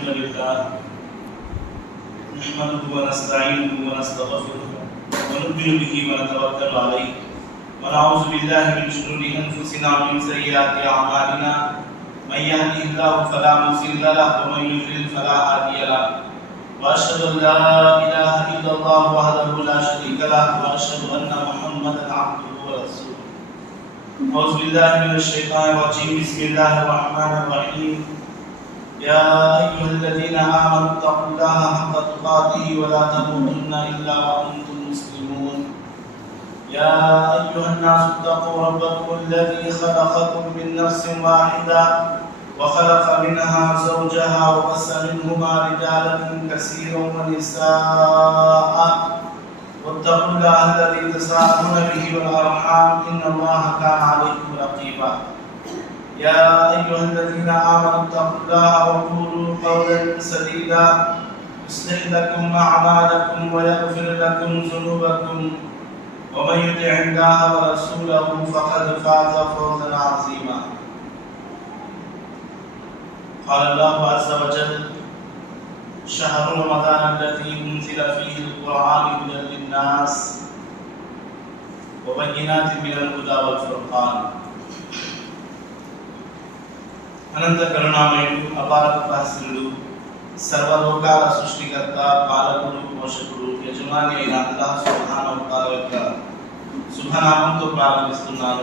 الحمد لله نحمده ونستعينه ونستغفره ونؤمن به ونتوكل عليه ونعوذ بالله من شرور انفسنا ومن سيئات اعمالنا من يهده الله فلا مضل له ومن يضلل فلا هادي له واشهد ان لا اله الا الله وحده لا شريك له واشهد ان محمدا عبده ورسوله. أعوذ بالله من الشيطان الرجيم. بسم الله الرحمن الرحيم. يا أيها الذين آمنوا اتقوا الله حق تقاته ولا تموتن إلا وأنتم مسلمون. يا أيها الناس اتقوا ربكم الذي خلقكم من نفس واحدة وخلق منها زوجها وبث منهما رجالا كثيرا ونساء واتقوا الله الذي تساءلون به والأرحام إن الله كان عليكم رقيبا. يا أيها الذين آمنوا اتقوا الله وقولوا قولا سديدا يصلح لكم أعمالكم ويغفر لكم ذنوبكم ومن يطع الله ورسوله فقد فاز فوزا عظيما. قال الله عز وجل: شهر رمضان الذي أنزل فيه القرآن هدى للناس وبينات من الهدى والفرقان. అనంత కరుణామయుడు, అపార కృపాశీలుడు, సర్వలోకాల సృష్టికర్త, పాలకుడు, పోషకుడు, యజమాని అయిన అల్లాహ్ సుబ్హానహు వ తఆలా యొక్క శుభనామంతో ప్రారంభిస్తున్నాను.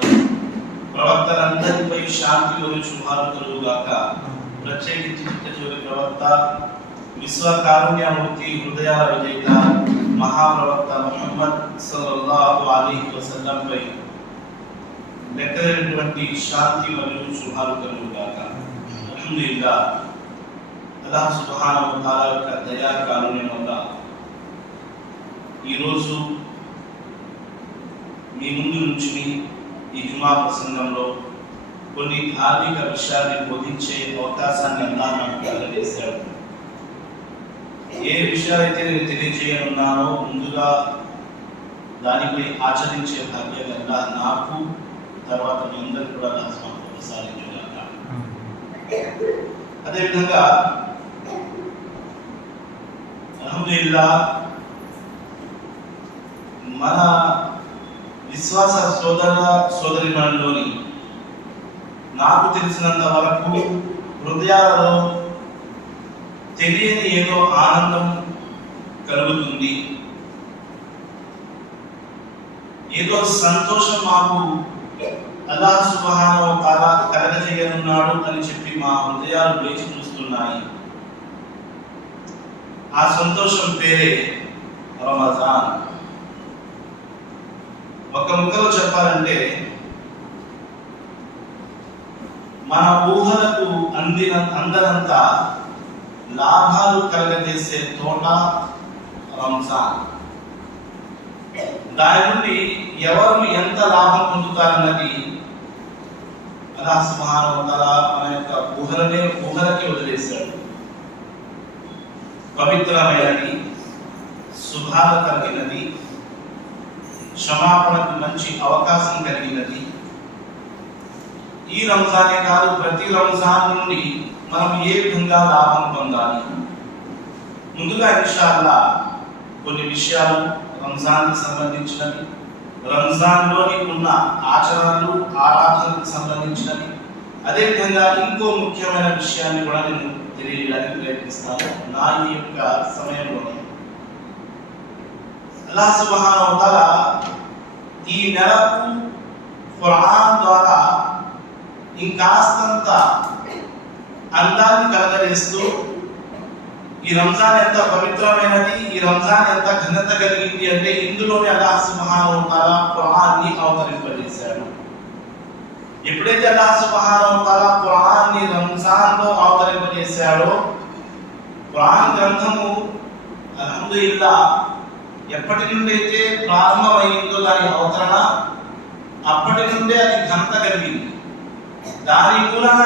ప్రవక్తలందరిపై శాంతిలోని శుభాలు కలుగుగాక. ప్రత్యేకించి చిత్తచివరి ప్రవక్త, విశ్వకారుణ్యమూర్తి, హృదయాల విజేత, మహాప్రవక్త ముహమ్మద్ సల్లల్లాహు అలైహి వసల్లం పై లెక్కలేనటువంటి శాంతి మరియు శుభాలు కలుగుగాక. అల్హమ్దులిల్లాహ్. అల్లాహ్ సుబ్హానహు వ తఆలా యొక్క దయా కారుణ్యం వల్ల ఈరోజు మీ ముందు నుంచి ఈ జుమా ప్రసంగంలో కొన్ని ధార్మిక విషయాన్ని బోధించే అవకాశాన్ని అల్లాహ్ నాకు కలుగజేశాడు. ఏ విషయాలైతే నేను తెలియజేయనున్నానో ముందుగా దానిపై ఆచరించే భాగ్యం అల్లాహ్ నాకు, తర్వాత మీ అందరికీ కూడా ప్రసాదించుగాక. అదేవిధంగా అల్హమ్దులిల్లాహ్, మన విశ్వాస సోదరిమణుల్లోని నాకు తెలిసినంత వరకు హృదయాలలో తెలియని ఏదో ఆనందం కలుగుతుంది, ఏదో సంతోషం మాకు అల్లాహ్ సుబ్హానహు వ తఆలా కలగజేయనున్నాడు అని చెప్పి మా హృదయాలు వేచి చూస్తున్నాయి. ఆ సంతోషం పేరే రమజాన్. ఒక ముక్కలో చెప్పాలంటే మన ఊహలకు అందనంత లాభాలు కలగజేసే తోట రంజాన్. దాని నుండి ఎవరు ఎంత లాభం పొందుతారన్నది అల్లాహ్ సుబ్హానహు వ తఆలా మన యొక్క ఊహలకి వదిలేశాడు. పవిత్రమైనది, శుభాలు కలిగినది, క్షమాపణకు మంచి అవకాశం కలిగినది. ఈ రంజానే కాదు, ప్రతి రంజాన్ నుండి మనం ఏ విధంగా లాభం పొందాలి. ముందుగా ఇన్షాఅల్లాహ్ కొన్ని విషయాలు రంజాన్కి సంబంధించినవి, రంజాన్లోని ఉన్న ఆచరణలు, ఆరాధనలకు సంబంధించినవి, అదేవిధంగా ఇంకో ముఖ్యమైన విషయాన్ని కూడా నేను తెలియజేయడానికి ప్రయత్నిస్తాను నా ఈ యొక్క సమయంలోనే. అల్లాహ్ సుబ్హానహు వ తఆలా ఈ నెలకు ఖురాన్ ద్వారా ఇంకాస్తంత అందాన్ని కలగజేస్తూ ఈ రంజాన్ ఎంత పవిత్రమైనది, ఈ రంజాన్ ఎంత ఘనత కలిగింది అంటే ఇందులోనే అల్లాహ్ సుబ్హానహు వ తఆలా ఖురాన్ని అవతరింపజేశాడు. ఎప్పుడైతే అల్లాహ్ సుబ్హానహు వ తఆలా ఖురాన్ని రంజాన్లో అవతరింపజేశాడో, ఖురాన్ గ్రంథము అల్హమ్దులిల్లాహ్ ఎప్పటి నుండి అయితే ప్రారంభమైందో దాని అవతరణ, అప్పటి నుండే అది ఘనత కలిగింది. దాని మూలన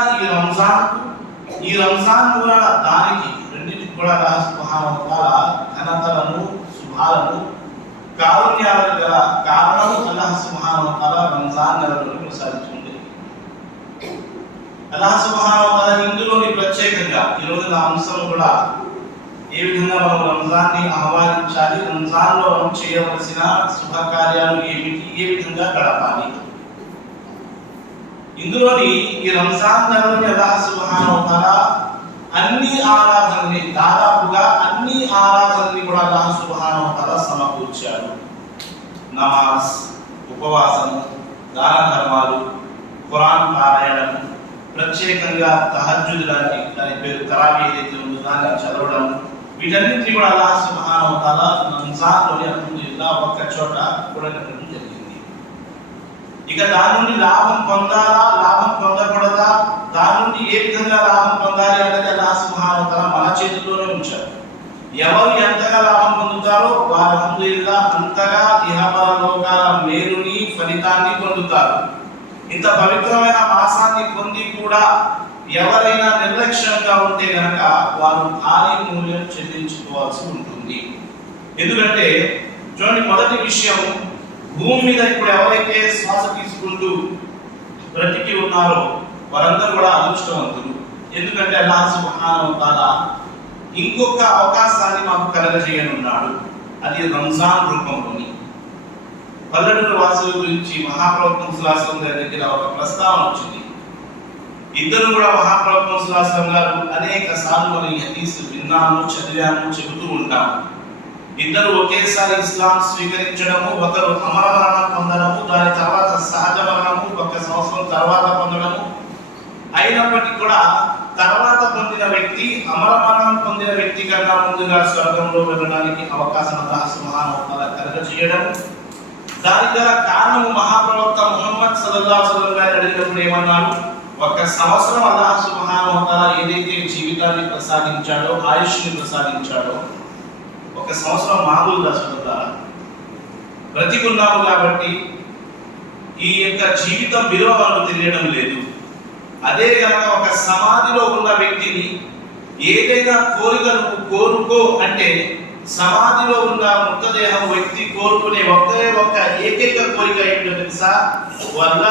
ఈ రంజాన్ మూలన దానికి రెండింటికి కూడా అల్లాహ్ సుబ్హానహు వ తఆలా ఘనతలను, శుభాలను, కారుణ్యాలకు గల కారణం అల్లాహ్ సుబ్హానహు వ తఆలా రంజాన్ నెలలో ప్రసాదించింది. అల్లాహ్ సుబ్హానహు వ తఆలా ఇందులోని ప్రత్యేకంగా ఈ రోజు నా అంశం కూడా ఏ విధంగా మనం రంజాన్ని ఆహ్వానించాలి, రంజాన్లో మనం చేయవలసిన శుభకార్యాలు ఏమిటి, ఏ విధంగా గడపాలి. ఇందులోని ఈ రంజాన్ నెలలోని అల్లాహ్ సుబ్హానహు వ తఆలా అన్ని ఆరాధనల్ని, దాదాపుగా అన్ని ఆరాధనల్ని కూడా అల్లాహ్ సుబ్హానహు వ తఆలా సమకూర్చాడు. నమాజ్, ఉపవాసము, దాన ధర్మాలు, ఖురాన్ పారాయణం, ప్రత్యేకంగా తహజ్జుద్ లాంటి దాని పేరు తరావీ ఏదైతే ఉందో దాన్ని చదవడం, వీటన్నింటినీ కూడా అల్లాహ్ సుబ్హానహు వ తఆలా రంజాన్లోని అల్హమ్దులిల్లాహ్ ఒక్క చోట కూడగట్టడం జరిగింది. ఇక దాని నుండి లాభం పొందాలా, లాభం పొందకూడదా, దాని నుండి ఏ విధంగా లాభం పొందాలి అనేది అల్లాహ్ సుబ్హానహు వ తఆలా మన చేతుల్లోనే ఉంచారు. ఎవరు ఎంతగా లాభం పొందుతారో వారు అల్హమ్దులిల్లాహ్ అంతగా ఇహపర లోకాల మేలుని, ఫలితాన్ని పొందుతారు. ఇంత పవిత్రమైన మాసాన్ని పొంది కూడా ఎవరైనా నిర్లక్ష్యంగా ఉంటే గనక వారు భారీ మూల్యం చెల్లించుకోవాల్సి ఉంటుంది. ఎందుకంటే చూడండి, మొదటి విషయం, భూమి మీద ఇప్పుడు ఎవరైతే శ్వాస తీసుకుంటూ బ్రతికి ఉన్నారో వారందరూ కూడా అదృష్టవంతులు. ఎందుకంటే అల్లాహ్ సుబ్హానహు వ తఆలా ఇంకొక అవకాశాన్ని మాకు కలగజేయనున్నాడు. అది రంజాన్ రూపంలోని. పల్లెటూరు వాసుల గురించి మహాప్రవక్త సల్లల్లాహు అలైహి వసల్లం దగ్గర ఒక ప్రస్తావన వచ్చింది. ఇద్దరు కూడా మహాప్రవక్త సల్లల్లాహు అలైహి వసల్లం గారు అనేక సార్లు మన హదీస్ విన్నాము, చదివాము, చెబుతూ ఉంటాము. ఇద్దరు ఒకేసారి ఇస్లాం స్వీకరించడము, ఒకరు అమర మరణం పొందడము, దాని తర్వాత సహజ మరణము 1 సంవత్సరం తర్వాత పొందడము. అయినప్పటికీ కూడా తర్వాత పొందిన వ్యక్తి అమర మరణం పొందిన వ్యక్తి కన్నా ముందుగా స్వర్గంలో వెళ్ళడానికి అవకాశం అల్లాహ్ సుబ్హానహు వ తఆలా కలగజేయడం. దానికి గల కారణము మహాప్రవక్త ముహమ్మద్ సల్లల్లాహు అలైహి వసల్లం గారు అడిగినప్పుడు ఏమన్నారు? 1 సంవత్సరం అల్లాహ్ సుబ్హానహు వ తఆలా ఏదైతే జీవితాన్ని ప్రసాదించాడో, ఆయుష్ని ప్రసాదించాడో, 1 సంవత్సరం మామూలుగా చదువుతారా? బ్రతికున్నాము కాబట్టి ఈ యొక్క జీవితం విలువ మనకు తెలియడం లేదు. అదే కనుక ఒక సమాధిలో ఉన్న వ్యక్తిని ఏదైనా కోరిక నువ్వు కోరుకో అంటే సమాధిలో ఉన్న మృతదేహం వ్యక్తి కోరుకునే ఒక్క ఏకైక కోరిక ఏంటో తెలుసా? వల్ల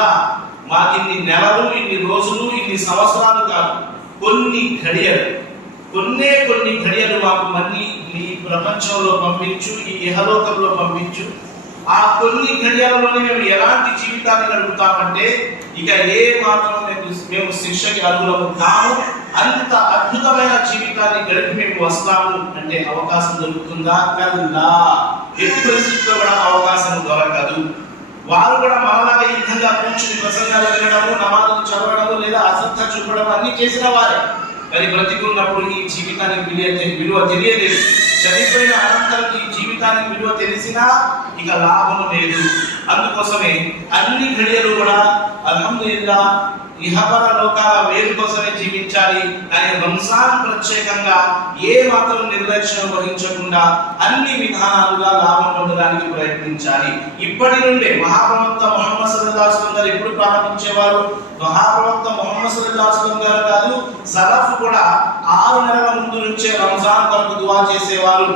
మాకు ఇన్ని నెలలు, ఇన్ని రోజులు, ఇన్ని సంవత్సరాలు కాదు, కొన్ని ఘడియలు మాకు మళ్ళీ ఈ ప్రపంచంలో పంపించు, ఈ ఇహలోకంలో పంపించు. ఆ కొన్ని ఘడియలలోనే మేము ఎలాంటి జీవితాన్ని గడుపుతామంటే ఇక ఏ మాత్రం మేము శిక్షకి అర్హులము కాము, అంత అద్భుతమైన జీవితాన్ని గడిపి మేము వస్తాము అంటే అవకాశం దొరుకుతుందా? కల్లా, ఎట్టి పరిస్థితుల్లో కూడా అవకాశం దొరకదు. వారు కూడా మనలాగా ఈ విధంగా కూర్చుని ప్రసంగాలు వినడము, నమాజులు చదవడము లేదా అశ్రద్ధ చూపడం అన్ని చేసిన వారే. మరి బ్రతికున్నప్పుడు ఈ జీవితానికి విలువ తెలియలేదు. చనిపోయిన అనంతరం ఈ జీవితానికి విలువ తెలిసినా ఇక లాభము లేదు. అందుకోసమే అన్ని ఘడియలు కూడా అల్హమ్దులిల్లాహ్ ఇహపర లోకాల వేరు కోసమే జీవించాలి. కానీ రంజాన్ ప్రత్యేకంగా ఏ మాత్రం నిర్లక్ష్యం వహించకుండా అన్ని విధానాలుగా లాభం పొందడానికి ప్రయత్నించాలి. ఇప్పటి నుండే మహాప్రవక్త ముహమ్మద్ సల్లల్లాహు అలైహి వసల్లం గారు ఎప్పుడు ప్రారంభించేవారు? మహాప్రవక్త ముహమ్మద్ సల్లల్లాహు అలైహి వసల్లం గారు కాదు, సలఫ్ కూడా 6 నెలల ముందు నుంచే రంజాన్ కొరకు దుఆ చేసేవారు.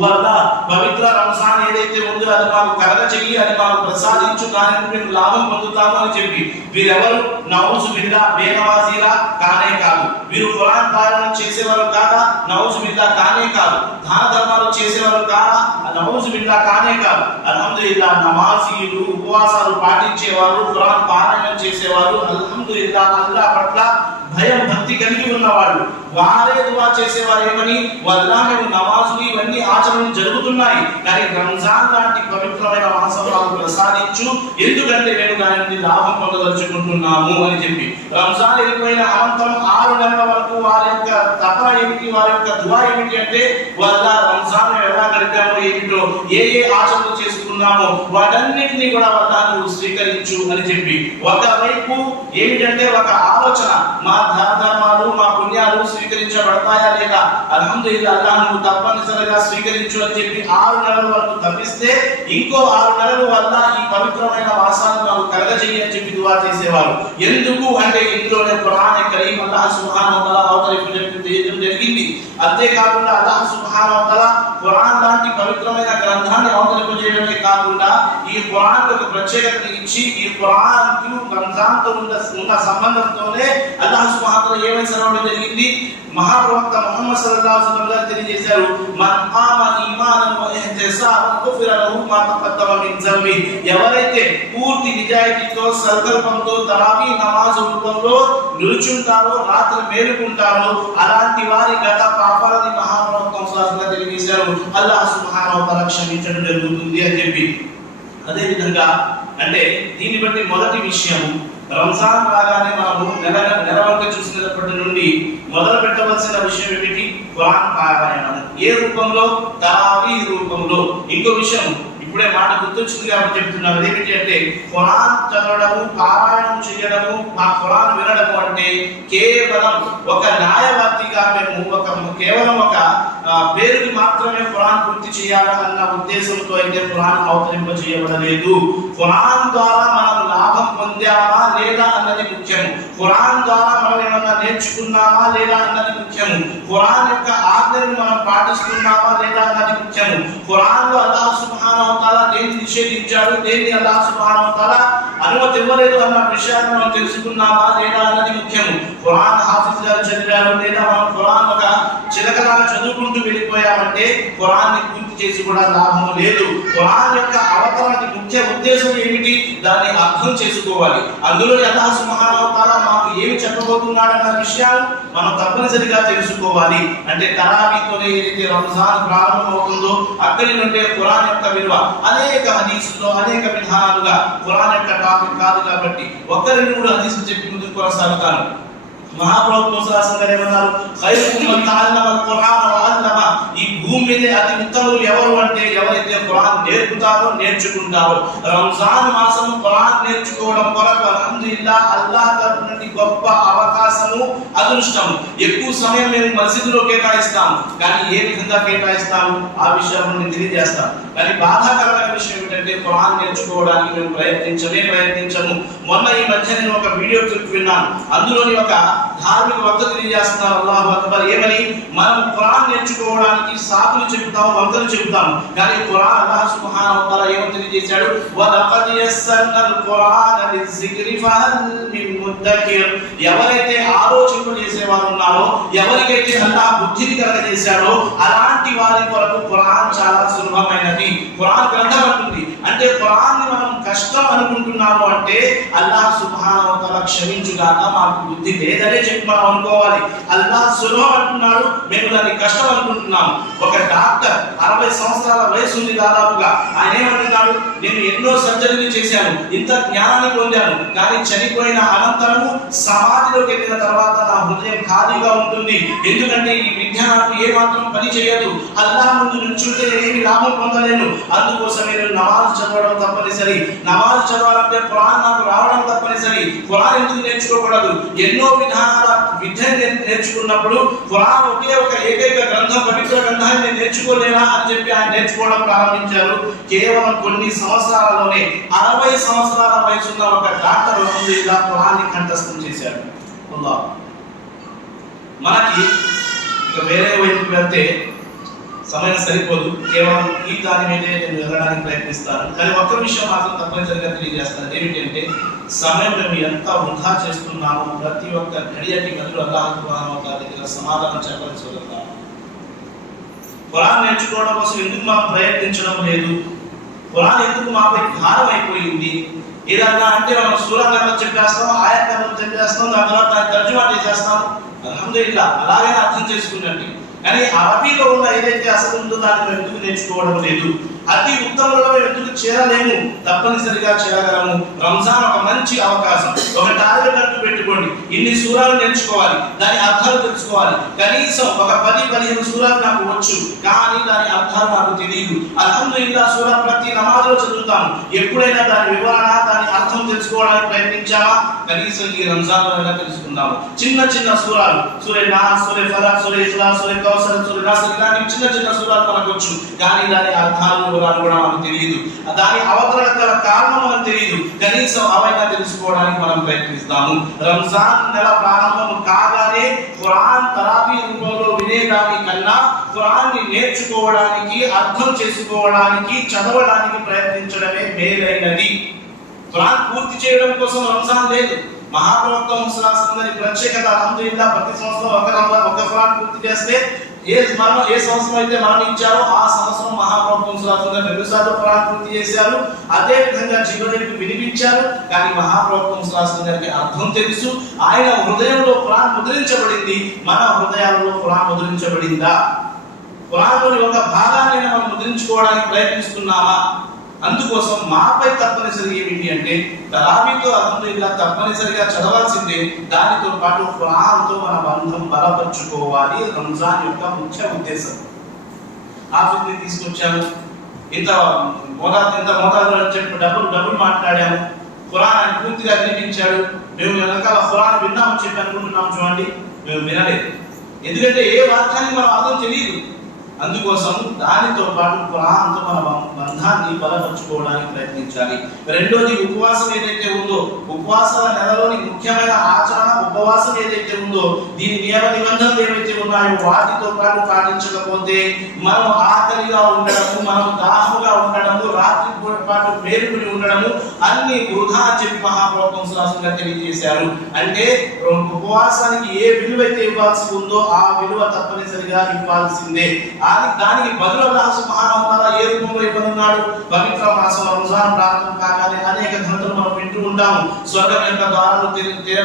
వల్ల పవిత్ర రంజాన్ ఏదైతే ఉందో అది మాకు కలగచెయ్యి, అది మాకు ప్రసాదించు, దాని నుండి మేము లాభం పొందుతాము అని చెప్పి వీరెవరు? నౌజు బిల్లా బేనవాజీలా కానే కాదు. వీరు ఖురాన్ పారాయణం చేసేవారు కాదా? నౌజు బిల్లా కానే కాదు. దాన ధర్మాలు చేసేవారు కాదా? నౌజు బిల్లా కానే కాదు. అల్హమ్దులిల్లాహ్ నమాజీలు, ఉపవాసాలు పాటించేవారు, ఖురాన్ పారాయణం చేసేవారు, అల్హమ్దులిల్లాహ్ అల్లాహ్ పట్ల భయం, భక్తి కలిగి ఉన్నవాళ్ళు. వారే దుఆ చేసేవారు ఏమని? వల్లా మేము నమాజులు ఇవన్నీ ఆచరణలు జరుగుతున్నాయి, కానీ రంజాన్ లాంటి పవిత్రమైన మాసం మాకు ప్రసాదించు, ఎందుకంటే మేము దాని నుండి లాభం పొందదలుచుకుంటున్నాము అని చెప్పి. రంజాన్ వెళ్ళిపోయిన అనంతరం 6 నెలల వరకు వారి యొక్క తపన ఏమిటి, వారి యొక్క దుఆ ఏమిటి అంటే వల్లా రంజాన్ ఎలా గడిపామో ఏమిటో, ఏ ఆచరణలు చేసుకున్నామో వాటన్నిటినీ కూడా వల్లా నువ్వు స్వీకరించు అని చెప్పి. ఒకవైపు ఏమిటంటే ఒక ఆలోచన, మా ధర్మాలు, మా పుణ్యాలు స్వీకరించబడతాయా లేదా? అల్హమ్దులిల్లాహ్ అల్లాహ్ నువ్వు తప్పనిసరిగా స్వీకరించు అని చెప్పి 6 నెలల వరకు తప్పిస్తే ఇంకో 6 నెలల వల్ల ఈ పవిత్రమైన మాసాలను మాకు కలగజేయి అని చెప్పి దుఆ చేసేవారు. ఎందుకు అంటే ఇందులోనే ఖురాన్ కరీం అల్లాహ్ సుబ్హానహు వ తఆలా అవతరింపజేయడం జరిగింది. అంతేకాకుండా అల్లాహ్ సుబ్హానహు వ తఆలా ఖురాన్ లాంటి పవిత్రమైన గ్రంథాన్ని అవతరింపజేయడమే కాకుండా ఈ ఖురాన్ ఒక ప్రత్యేకత ఇచ్చి ఈ ఖురాన్ కు రంజాన్ తో ఉన్న సంబంధంతోనే అల్లాహ్ సుబ్హానహు వ తఆలా ఏమని సరవడం జరిగింది. మహాప్రవక్త ముహమ్మద్ సల్లల్లాహు అలైహి వసల్లం గారు తెలియజేశారు, మన్ ఆమ ఈమానన్ వ ఇహ్తిసాబన్ గుఫిర లహు మా తఖద్దమ మిన్ జంబి. ఎవరైతే పూర్తి నిజాయితీతో సంకల్పంతో తరావీ నమాజ్ రూపంలో నిలుచుంటారో, రాత్రి మేలుకుంటారో, అలాంటి వారి గత పాపాలని మహాప్రవక్త ముహమ్మద్ తెలియజేశారు, అల్లాహ్ సుబ్హానహు వ తఆలా క్షమించడం జరుగుతుంది అని చెప్పి. అదే విధంగా అంటే దీన్ని బట్టి మొదటి విషయం, రంజాన్ రాగానే మనము నెలవంక చూసినప్పటి నుండి మొదలు పెట్టవలసిన విషయం ఏమిటి? ఖురాన్ పారాయణం. ఏ రూపంలో? తరావీ రూపంలో. ఇంకో విషయం ఇప్పుడే మాట గుర్తొచ్చింది కాబట్టి చెప్తున్నాను, అదేమిటి అంటే ఖురాన్ చదవడము, పారాయణం చేయడము, ఆ ఖురాన్ వినడము అంటే కేవలం ఒక న్యాయవాదిగా మేము కేవలం ఒక పేరుకి మాత్రమే ఖురాన్ పూర్తి చేయాలన్న ఉద్దేశంతో అయితే ఖురాన్ అవతరింప చేయబడలేదు. ఖురాన్ ద్వారా మనం లాభం పొందామా లేదా అన్నది ముఖ్యము. ఖురాన్ ద్వారా మనం ఏమన్నా నేర్చుకున్నామా లేదా అన్నది ముఖ్యము. ఖురాన్ యొక్క ఆజ్ఞను మనం పాటిస్తున్నామా లేదా అన్నది ముఖ్యము. ఖురాన్ లో అల్లాహ్ సుబ్హానహు వ తఆలా దేన్ని నిషేధించాడు, దేన్ని అల్లాహ్ సుబ్హానహు వ తఆలా అనుమతి ఇవ్వలేదు అన్న విషయాన్ని మనం తెలుసుకున్నామా లేదా అన్నది ముఖ్యము. ఖురాన్ హాఫిజ్ గారు చదివారు లేదా మనం ఖురాన్ ఒక చిలకలాగా చదువుకుంటూ వెళ్ళిపోయామంటే ఖురాన్ని పూర్తి చేసి కూడా లాభం లేదు. ఖురాన్ యొక్క అవతరణకి ముఖ్య ఉద్దేశం ఏమిటి? దాన్ని అర్థం చేసుకోవాలి. అందులో అల్లాహ్ సుబ్హానహు వ తఆలా మాకు ఏమి చెప్పబోతున్నాడన్న విషయాలు మనం తప్పనిసరిగా తెలుసుకోవాలి. అంటే తరావీతోనే ఏదైతే రంజాన్ ప్రారంభం అవుతుందో అక్కడి నుండే ఖురాన్ యొక్క విలువ అనేక హదీసుల్లో అనేక విధానాలుగా ఖురాన్ యొక్క టాపిక్ కాదు కాబట్టి ఒక్కరి మూడు హదీసులు చెప్పి ముందుకు కొనసాగుతాను. మహాప్రభు సల్లాల్లాహు ఏమన్నారు? ఖైరుకుమ్ మన్ తఅల్లమల్ ఖురాన వ అల్లమ. ఈ భూమి మీద అతి ఉత్తములు ఎవరు అంటే ఎవరైతే ఖురాన్ నేర్పుతారో, నేర్చుకుంటారో. రంజాన్ మాసం ఖురాన్ నేర్చుకోవడం కొరకు అల్హమ్దులిల్లాహ్ అల్లాహ్ తరఫు నుండి గొప్ప అవకాశము, అదృష్టం. ఎక్కువ సమయం మేము మస్జిద్లో కేటాయిస్తాం, కానీ ఏ విధంగా కేటాయిస్తాము ఆ విషయాన్ని నేను తెలియజేస్తాను. కానీ బాధాకరమైన విషయం ఏంటంటే ఖురాన్ నేర్చుకోవడానికి మేము ప్రయత్నించము. మొన్న ఈ మధ్య నేను ఒక వీడియో క్లిప్ విన్నాను. అందులోని ఒక ధార్మిక వక్త తెలియజేస్తున్నారు, అల్లాహు అక్బర్, ఏమని? మనం ఖురాన్ నేర్చుకోవడానికి సాకులు చెబుతాము, వంకలు చెబుతాము, కానీ ఖురాన్ అల్లాహ్ సుబ్హానహు వ తఆలా ఏమని తెలియజేశాడు? వలఖద్ యస్సర్నల్ ఖురాన లిజ్జిక్రి ఫహల్ మిన్ ముద్దకిర్. ఎవరైతే ఆలోచన చేసేవారు ఉన్నారో, ఎవరికైతే అల్లాహ్ బుద్ధిని కలగజేశాడో అలాంటి వారి కొరకు ఖురాన్ చాలా సులభమైనది. ఖురాన్ గ్రంథం అంటుంది అంటే ఖురాన్ ని మనం కష్టం అనుకుంటున్నాము అంటే అల్లాహ్ సుబ్హానహు వ తఆలా క్షమించుగాక మాకు బుద్ధి లేదనే చెప్పి మనం అనుకోవాలి. అల్లాహ్ సులభం అంటున్నాడు, మేము దాన్ని కష్టం అనుకుంటున్నాము. ఒక డాక్టర్ 60 సంవత్సరాల వయసు ఉంది దాదాపుగా, ఆయన ఏమంటున్నాడు? నేను ఎన్నో సర్జరీలు చేశాను, ఇంత జ్ఞానాన్ని పొందాను, కానీ చనిపోయిన అనంతరము సమాధిలోకి వెళ్ళిన తర్వాత నా హృదయం ఖాళీగా ఉంటుంది. ఎందుకంటే ఈ విద్య నాకు ఏ మాత్రం పని చేయదు, అల్లాహ్ ముందు నుంచుంటే ఏమి లాభం పొందలేను. అందుకోసమే నేను నమాజ్ చదవడం తప్పనిసరి. నమాజ్ చదవాలంటే ఖురాన్ నాకు రావడం తప్పనిసరి. ఖురాన్ ఎందుకు నేర్చుకోకూడదు? ఎన్నో విధానాల విద్యను నేర్చుకున్నప్పుడు ఖురాన్ ఒకే ఒక ఏకైక గ్రంథం, పవిత్ర గ్రంథాన్ని నేను నేర్చుకోలేనా అని చెప్పి ఆయన నేర్చుకోవడం ప్రారంభించారు. కేవలం కొన్ని సంవత్సరాలలోనే 60 సంవత్సరాల వయసున్న ఒక డాక్టర్ ఇలా ఖురాన్ని కంఠస్థం చేశాడు. మనకి ఇక వేరే వైపుకి వెళ్తే సమయం సరిపోదు, కేవలం ఈ దాని మీదే నేను వెళ్ళడానికి ప్రయత్నిస్తాను. కానీ ఒక్క విషయం మాత్రం తప్పనిసరిగా తెలియజేస్తాను, ఏమిటంటే సమయం మేము ఎంత వృధా చేస్తున్నామో ప్రతి ఒక్క ఘడియకి బదులు అల్లాహ్ సుబ్హానహు వ తఆలా దగ్గర సమాధానం చెప్పాల్సి వస్తుంది. ఖురాన్ నేర్చుకోవడం కోసం ఎందుకు మనం ప్రయత్నించడం లేదు? ఖురాన్ ఎందుకు మాపై భారం అయిపోయింది? ఏదన్నా అంటే మనం సూరంగా చెప్పేస్తాం, ఆయత్తంగా చెప్పేస్తాం, దాని తర్వాత దాన్ని తర్జుమా చేసేస్తాం. అల్హమ్దులిల్లాహ్ అలాగే అర్థం చేసుకున్నట్టు. కానీ అరబీలో ఉన్న ఏదైతే అసలు ఉందో దాన్ని మేము ఎందుకు నేర్చుకోవడం లేదు? అతి ఉత్తమంలో ఎందుకు చేరలేము? తప్పనిసరిగా చేరగలము. రంజాన్ ఒక మంచి అవకాశం. ఒక టార్గెట్ అంటూ పెట్టుకోండి, ఇన్ని సూరాలు నేర్చుకోవాలి, దాని అర్థాలు తెలుసుకోవాలి. కనీసం ఒక 10-15 సూరాలు నాకు వచ్చు, కానీ దాని అర్థాలు నాకు తెలియదు. అల్హమ్దులిల్లాహ్ సూరా ప్రతి నమాజ్లో చదువుతాము. ఎప్పుడైనా దాని వివరణ, దాని అర్థం తెలుసుకోవడానికి ప్రయత్నించామా? కనీసం ఈ రంజాన్లో అయినా తెలుసుకుందాము. చిన్న చిన్న సూరాలు, సూరే నాస్, సూరే ఫలక్, సూరే ఇఖ్లాస్, సూరే కౌసర్, సూరే నస్ర్, ఇలాంటి చిన్న చిన్న సూరాలు మనకు వచ్చు, కానీ దాని అర్థాలను ఉపయోగాలు కూడా మనకు తెలియదు, దాని అవతరణ గల కారణం మనకు తెలియదు. కనీసం అవైనా తెలుసుకోవడానికి మనం ప్రయత్నిస్తాము. రంజాన్ నెల ప్రారంభం కాగానే ఖురాన్ తరావీ రూపంలో వినేదాని కన్నా ఖురాన్ని నేర్చుకోవడానికి, అర్థం చేసుకోవడానికి, చదవడానికి ప్రయత్నించడమే మేలైనది. ఖురాన్ పూర్తి చేయడం కోసం రంజాన్ లేదు. మహాప్రవక్త ముహమ్మద్ గారి ప్రత్యేకత అల్హమ్దులిల్లాహ్, ప్రతి సంవత్సరం ఒక ఖురాన్ పూర్తి చేస్తే ఏ సంవత్సరం అయితే మరణించారో ఆ సంవత్సరం మహాప్రవక్త ముహమ్మద్ గారు 2 సార్లు ఖురాన్ పూర్తి చేశారు. అదే విధంగా జీవనకు వినిపించారు. కానీ మహాప్రవక్త ముహమ్మద్ గారికి అర్థం తెలుసు. ఆయన హృదయంలో ఖురాన్ ముద్రించబడింది. మన హృదయాలలో ఖురాన్ ముద్రించబడిందా? ఖురాన్లోని ఒక భాగాన్ని మనం ముద్రించుకోవడానికి ప్రయత్నిస్తున్నామా? అందుకోసం మాపై తప్పనిసరి ఏమిటి అంటే తరావీతో అల్హమ్దులిల్లాహ్ తప్పనిసరిగా చదవాల్సిందే. దానితో పాటు ఖురాన్తో మన బంధం బలపరుచుకోవాలి. రంజాన్ యొక్క ముఖ్య ఉద్దేశం. హాఫిజ్ని తీసుకొచ్చాము, ఇంత మోతాదులో చెప్పి డబ్బులు మాట్లాడాము, ఖురాన్ పూర్తిగా వినిపించాడు. మేము వెనకాల ఖురాన్ విన్నామని చెప్పి అనుకుంటున్నాము. చూడండి, మేము వినలేదు. ఎందుకంటే ఏ వాక్యాన్ని మనం అర్థం తెలియదు. అందుకోసం దానితో పాటు ఖురాన్తో మన బంధాన్ని బలపరుచుకోవడానికి ప్రయత్నించాలి. రెండోది, ఉపవాసం ఏదైతే ఉందో, ఉపవాసాల నెలలోని ముఖ్యమైన ఆచరణ ఉపవాసం ఏదైతే ఉందో, దీని నియమ నిబంధనలు ఏవైతే ఉన్నాయో వాటితో పాటు పాటించకపోతే మనం ఆకలిగా ఉండడము, మనం దాహముగా ఉండడము, రాత్రి పాటు మేలుకుని ఉండడము అన్ని వృధా అని చెప్పి మహాప్రవక్త ముహమ్మద్ గారు తెలియజేశారు. అంటే ఉపవాసానికి ఏ విలువ అయితే ఇవ్వాల్సి ఉందో ఆ విలువ తప్పనిసరిగా ఇవ్వాల్సిందే. దానికి బదులు అల్లాహ్ సుబ్హానహు వ తఆలా ఏ రూపంలో ఇవ్వనున్నాడు? పవిత్ర మాసం రంజాన్ ప్రారంభం కాగానే అనేక ఘటనలు మనం వింటూ ఉంటాము. స్వర్గం యొక్క ద్వారాలు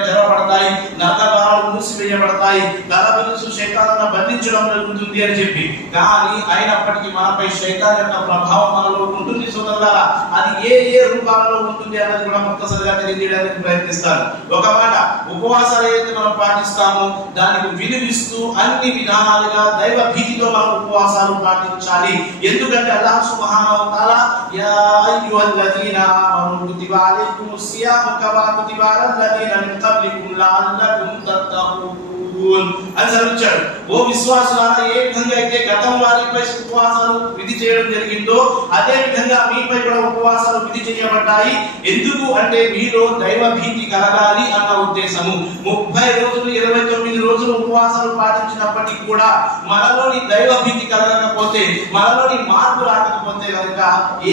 తెరవబడతాయి, నరక ద్వారాలు మూసివేయబడతాయి, తలబిరుసు శైతానును బంధించడం జరుగుతుంది అని చెప్పి. కానీ అయినప్పటికీ మనపై శైతాన్ యొక్క ప్రభావం మనలో ఉంటుంది సోదరులారా. అది ఏ రూపాలలో ఉంటుంది అన్నది కూడా ఒక్కసారిగా తెలియజేయడానికి ప్రయత్నిస్తారు. ఒక మాట, ఉపవాసాలు ఏదైతే మనం పాటిస్తామో దానికి విలువిస్తూ అన్ని విధానాలుగా దైవ భీతితో మనం ఉపవాసాలు పాటించాలి. ఎందుకంటే అల్లాహ్ సుబ్హానహు వ తఆలా యా అయ్యుహల్లజీనా ఆమనూ కుతిబ అలైకుముస్ సియాము కమా కుతిబ అలల్లజీనా మిన్ ఖబ్లికుం లఅల్లకుం తత్తఖూన్ అని సెలవిచ్చాడు. ఓ విశ్వాసులారా, ఏ విధంగా అయితే గతం వారిపై ఉపవాసాలు విధి చేయడం జరిగిందో అదే విధంగా మీపై కూడా ఉపవాసాలు విధి చేయబడ్డాయి. ఎందుకు అంటే మీలో దైవ భీతి కలగాలి అన్న ఉద్దేశము. 30 రోజులు 29 రోజులు ఉపవాసాలు పాటించినప్పటికీ కూడా మనలోని దైవ భీతి కలగకపోతే, మనలోని మార్పు రాకపోతే కనుక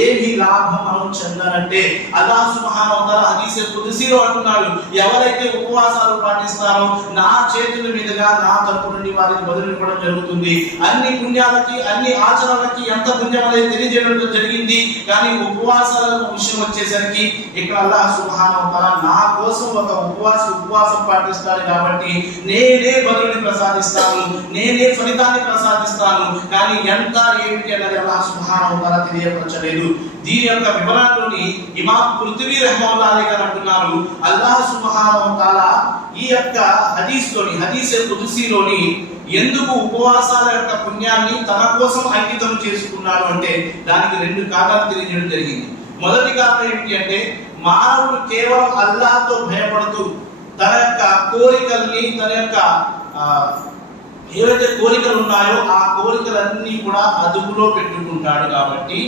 ఏమీ లాభం మనం చెందనంటే. అల్లాహ్ సుబ్హానహు వ తఆలా హదీస్ కుదుసీలో అంటున్నాడు, ఎవరైతే ఉపవాసాలు పాటిస్తారో నా చేతుల మీదుగా నా తరపు నుండి వారికి బదులు ఇవ్వడం జరుగుతుంది. అన్ని పుణ్యాలకి, అన్ని ఆచరణలకి ఎంత పుణ్యం అనేది తెలియజేయడం జరిగింది. కానీ ఉపవాసాల విషయం వచ్చేసరికి ఇక్కడ అల్లాహ్ సుబ్హానహు వ తఆలా నా కోసం ఒక ఉపవాసం పాటిస్తాడు కాబట్టి నేనే బదులుని ప్రసాదిస్తాను, నేనే ఫలితాన్ని ప్రసాదిస్తాను. కానీ ఎంత ఏమిటి అన్నది అల్లాహ్ సుబ్హానహు వ తఆలా తెలియపరచలేదు. దీని యొక్క వివరాల్లోని ఇమాం కుర్తుబీ రహిమహుల్లాహ్ అలైహి గారు అంటున్నారు, అల్లాహ్ సుబ్హానహు వ తఆలా ఈ యొక్క హదీస్ కుదుసీలోని ఎందుకు ఉపవాసాల యొక్క పుణ్యాన్ని తన కోసం అంకితం చేసుకున్నాడు అంటే దానికి 2 కారణాలు తెలియజేయడం జరిగింది. మొదటి కారణం ఏమిటి అంటే మానవుడు కేవలం అల్లాహ్తో భయపడుతూ తన యొక్క కోరికల్ని, తన యొక్క ఏవైతే కోరికలు ఉన్నాయో ఆ కోరికలన్నీ కూడా అదుపులో పెట్టుకుంటాడు. కాబట్టి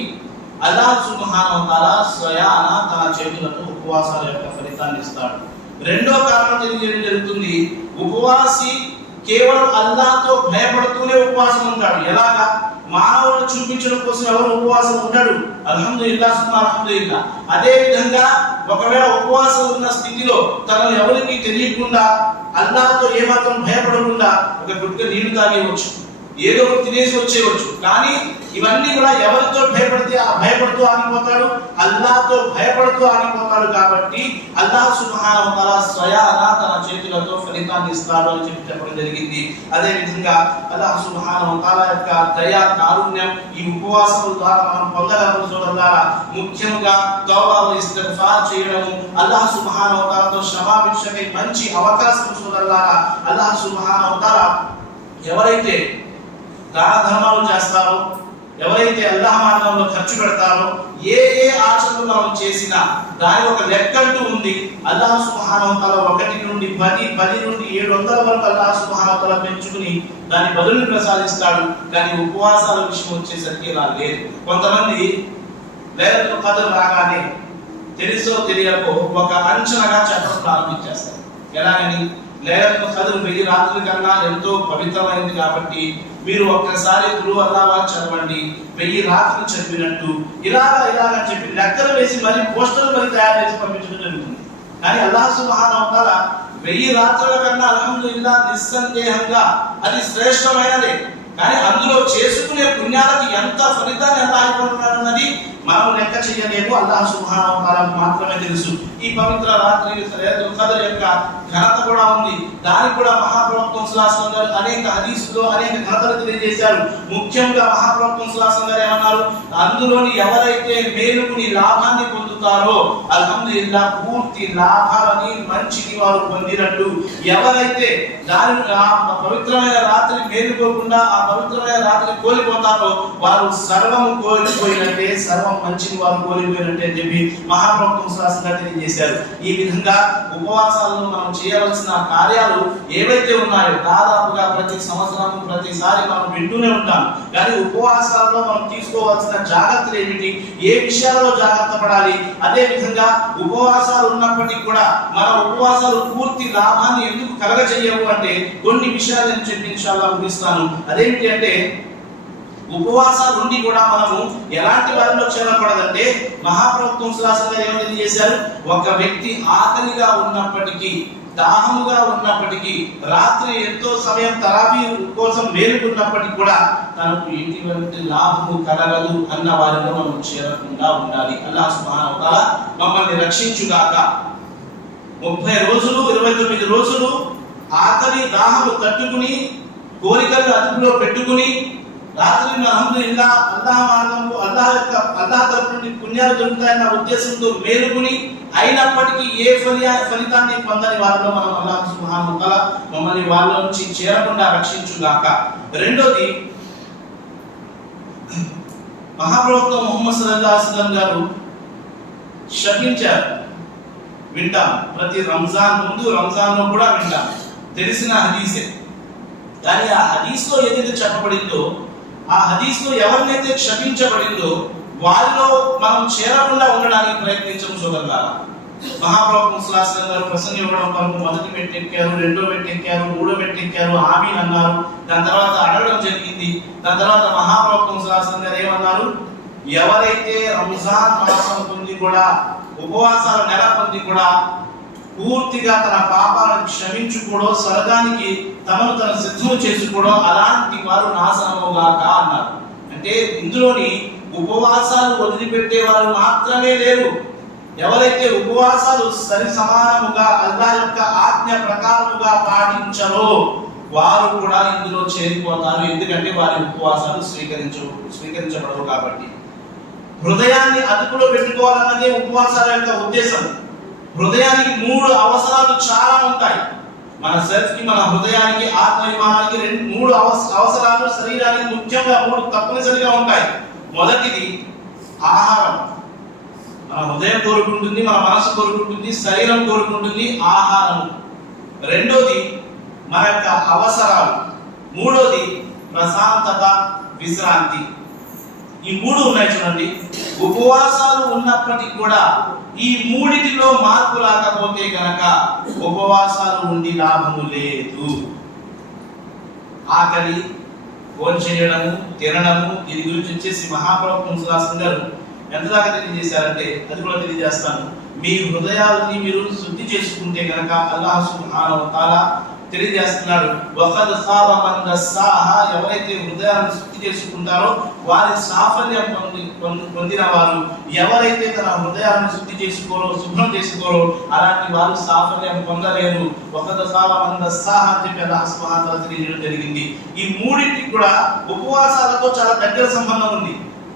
అల్లాహ్ సుబ్హానహు వ తఆలా స్వయాన తన చేతులతో ఉపవాసాల యొక్క ఫలితాన్ని ఇస్తాడు. రెండో కారణం తెలియజేయడం జరుగుతుంది, ఉపవాసి కేవలం అల్లాహ్తో భయపడుతూనే ఉపవాసం ఉంటాడు. ఎలాగా? మానవులను చూపించడం కోసం ఎవరు ఉపవాసం ఉండడు. అల్హమ్దులిల్లాహ్ సుమ్మా అల్హమ్దులిల్లాహ్. అదే విధంగా ఒకవేళ ఉపవాసం ఉన్న స్థితిలో తనను ఎవరికి తెలియకుండా అల్లాహ్తో ఏమాత్రం భయపడకుండా ఒక గుడ్డ నీళ్లు తాగేయవచ్చు, ఏదో ఒకటి తినేసి వచ్చేయవచ్చు. కానీ ఇవన్నీ కూడా ఎవరితో భయపడుతూ ఆగిపోతాడు? అల్లాహ్తో భయపడుతూ ఆగిపోతాడు. కాబట్టి అల్లాహ్ సుబ్హానహు వ తఆలా స్వయాన తన చేతులతో ఫలితాన్ని ఇస్తాడు అని చెప్పడం జరిగింది. అదే విధంగా అల్లాహ్ సుబ్హానహు వ తఆలా యొక్క దయా కారుణ్యం ఈ ఉపవాసం ద్వారా మనం పొందగలము సోదరులారా. ముఖ్యంగా తౌబా ఇస్తిగ్ఫార్ చేయడము, అల్లాహ్ సుబ్హానహు వ తఆలాతో క్షమాభిక్షకై మంచి అవకాశం సోదరులారా. అల్లాహ్ సుబ్హానహు వ తఆలా ఎవరైతే దాన ధర్మాలు చేస్తారో, ఎవరైతే అల్లాహ్ మార్గంలో ఖర్చు పెడతారో, ఏ ఆచరణలు మనం చేసినా దాని ఒక లెక్కంటూ ఉంది. అల్లాహ్ సుబ్హానహు వ తఆలా 1 నుండి నుండి 10 నుండి 700 వరకు అల్లాహ్ సుబ్హానహు వ తఆలా పెంచుకుని దాని బదులుని ప్రసాదిస్తాడు. కానీ ఉపవాసాల విషయం వచ్చేసరికి ఇలా లేదు. కొంతమంది లైలతుల్ ఖద్ర్ రాగానే తెలుసో తెలియకో ఒక అంచనాగా చెప్పడం ప్రారంభించేస్తారు. ఎలాగని, లైలతుల్ ఖద్ర్ 1000 రాత్రుల కన్నా ఎంతో పవిత్రమైనది కాబట్టి మీరు ఒక్కసారి దురు అల్లాహ్ చదవండి 1000 రాత్రులు చదివినట్టు ఇలాగా చెప్పి లెక్కలు వేసి మరి పోస్టర్లు మరి తయారు చేసి పంపించడం జరుగుతుంది. కానీ అల్లాహ్ సుబ్హానహు వ తఆలా 1000 రాత్రుల కన్నా అల్హమ్దులిల్లాహ్ నిస్సందేహంగా అది శ్రేష్టమైనదే. కానీ అందులో చేసుకునే పుణ్యాలకు ఎంత ఫలితాన్ని ఎంత ఆగిపోతున్నారన్నది మనం లెక్క చేయలేము. అల్లాహ్ సుబ్హానహు వ తఆలాకు మాత్రమే తెలుసు. ఈ పవిత్ర రాత్రి లైలతుల్ ఖద్ర్ యొక్క ఘనత కూడా ఉంది. దానికి కూడా మహాప్రవక్త సల్లల్లాహు అలైహి వసల్లం గారు అనేక హదీసుల్లో అనేక ఘనతలు తెలియజేశారు. ముఖ్యంగా మహాప్రవక్త సల్లల్లాహు అలైహి వసల్లం గారు ఏమన్నారు, అందులోని ఎవరైతే మేలుకుని లాభాన్ని పొందుతారో అల్హమ్దులిల్లాహ్ పూర్తి లాభాలని మంచిని వారు పొందినట్టు, ఎవరైతే దాని ఆ పవిత్రమైన రాత్రి మేలుకోకుండా ఆ పవిత్రమైన రాత్రి కోల్పోతారో వారు సర్వం కోల్పోయినట్టే, సర్వం మంచిని వారు కోల్పోయినట్టే అని చెప్పి మహాప్రవక్త సల్లల్లాహు అలైహి వసల్లం గారు తెలియజేశారు. ఈ విధంగా ఉపవాసాలను మనం చేయవలసిన కార్యాలు ఏవైతే ఉన్నాయో దాదాపుగా ప్రతి సంవత్సరం ప్రతిసారి మనం వింటూనే ఉంటాం. కానీ ఉపవాసాలలో మనం తీసుకోవాల్సిన జాగ్రత్తలు ఏమిటి, ఏ విషయాలలో జాగ్రత్త పడాలి, అదే విధంగా ఉపవాసాలు ఉన్నప్పటికీ కూడా మన ఉపవాసాలు పూర్తి లాభాన్ని ఎందుకు కలగజేయవు అంటే కొన్ని విషయాలు నేను చెప్పి ఇన్షాల్లాహ్ ముగిస్తాను. అదేంటి అంటే, ఉపవాసాలు ఉండి కూడా మనము ఎలాంటి వారిలో చేరకూడదంటే మహాప్రవక్త సల్లల్లాహు అలైహి వసల్లం ఏమని చేశారు, ఒక వ్యక్తి ఆకలిగా ఉన్నప్పటికీ దాహముగా ఉన్నప్పటికీ రాత్రి ఎంతో సమయం తరావీ కోసం మేలుకున్నప్పటికీ కూడా తనకు ఎటువంటి లాభము కలగదు అన్న వారిలో మనం చేరకుండా ఉండాలి. అల్లాహ్ సుబ్హానహు వ తఆలా మమ్మల్ని రక్షించుగాక. 30 రోజులు 29 రోజులు ఆకలి దాహము తట్టుకుని కోరికలను అదుపులో పెట్టుకుని రాత్రి అల్హమ్దులిల్లాహ్ అల్లాహ్ మార్గంలో అల్లాహ్ తరపు నుండి పుణ్యాలు దొరుకుతాయన్న ఉద్దేశంతో మేలుకుని అయినప్పటికీ ఏ ఫలితాన్ని పొందని వారిలో మనం అల్లాహ్ సుబ్హానహు వ తఆలా మమ్మల్ని వాళ్ళ నుంచి చేరకుండా రక్షించుగాక. రెండోది, మహాప్రవక్త ముహమ్మద్ సల్లల్లాహు అలైహి వసల్లం గారు శపించారు. వింటాం, ప్రతి రంజాన్ ముందు రంజాన్ లో కూడా వింటాం, తెలిసిన హదీసే. కానీ ఆ హదీస్లో ఏదైతే చెప్పబడిందో, ఆ హదీస్లో ఎవరినైతే క్షమించబడిందో వారిలో మనం చేరకుండా ఉండడానికి ప్రయత్నించడం సోదరులారా. మహాప్రవక్త సల్లల్లాహు అలైహి వసల్లం గారు ప్రసంగం ఇవ్వడం వరకు మొదటి మెట్టు ఎక్కారు, రెండో మెట్టు ఎక్కారు, మూడో మెట్టు ఎక్కారు, ఆమీన్ అన్నారు. దాని తర్వాత అడగడం జరిగింది. దాని తర్వాత మహాప్రవక్త సల్లల్లాహు అలైహి వసల్లం గారు ఏమన్నారు, ఎవరైతే రంజాన్ మాసం పొంది కూడా ఉపవాసాల నెల పొంది కూడా పూర్తిగా తన పాపాలను క్షమించుకోవడం, స్వర్గానికి తమను తన సిద్ధం చేసుకోవడం, అలాంటి వారు నాశనముగాక అన్నారు. అంటే ఇందులోని ఉపవాసాలు వదిలిపెట్టే వారు మాత్రమే లేరు. ఎవరైతే ఉపవాసాలు సరి సమానముగా అల్లాహ్ యొక్క ఆజ్ఞ ప్రకారముగా పాటించరో వారు కూడా ఇందులో చేరిపోతారు. ఎందుకంటే వారి ఉపవాసాలు స్వీకరించబడవు కాబట్టి. హృదయాన్ని అదుపులో పెట్టుకోవాలన్నదే ఉపవాసాల యొక్క ఉద్దేశం. హృదయానికి 3 అవసరాలు చాలా ఉంటాయి. మన సెల్ఫ్ కి, మన హృదయానికి, ఆత్మవిమానానికి 3 అవసరాలు శరీరానికి ముఖ్యంగా 3 తప్పనిసరిగా ఉంటాయి. మొదటిది ఆహారం. మన హృదయం కోరుకుంటుంది, మన మనసు కోరుకుంటుంది, శరీరం కోరుకుంటుంది ఆహారం. రెండోది మన యొక్క అవసరాలు. మూడోది ప్రశాంతత, విశ్రాంతి. ఈ 3 ఉన్నాయి చూడండి. ఉపవాసాలు ఉన్నప్పటికీ కూడా ఈ 3టిలో మార్పు రాకపోతే గనక ఉపవాసాలు ఉండి లాభము లేదు. ఆకలి, భోంచేయడము, తినడము, దీని గురించి వచ్చేసి మహాప్రవక్త సల్లల్లాహు అలైహి వసల్లం గారు ఎంతదాకా తెలియజేశారంటే అది కూడా తెలియజేస్తాను. మీ హృదయాలని మీరు శుద్ధి చేసుకుంటే గనక అల్లాహ్ సుబ్హానహు వ తఆలా తెలియజేస్తున్నాడు, వఖద్ ఖాబ మన్ దస్సాహా, ఎవరైతే హృదయాన్ని శుద్ధి చేసుకుంటారో వారి సాఫల్యం పొందిన వారు. ఎవరైతే తన హృదయాన్ని శుద్ధి చేసుకోరో, శుభ్రం చేసుకోరో అలాంటి వారు సాఫల్యం పొందలేరు. వఖద్ ఖాబ మన్ దస్సాహా అని చెప్పి అల్లాహ్ సుబ్హానహు వ తఆలా తెలియజేయడం జరిగింది. ఈ 3టికి కూడా ఉపవాసాలతో చాలా దగ్గర సంబంధం ఉంది.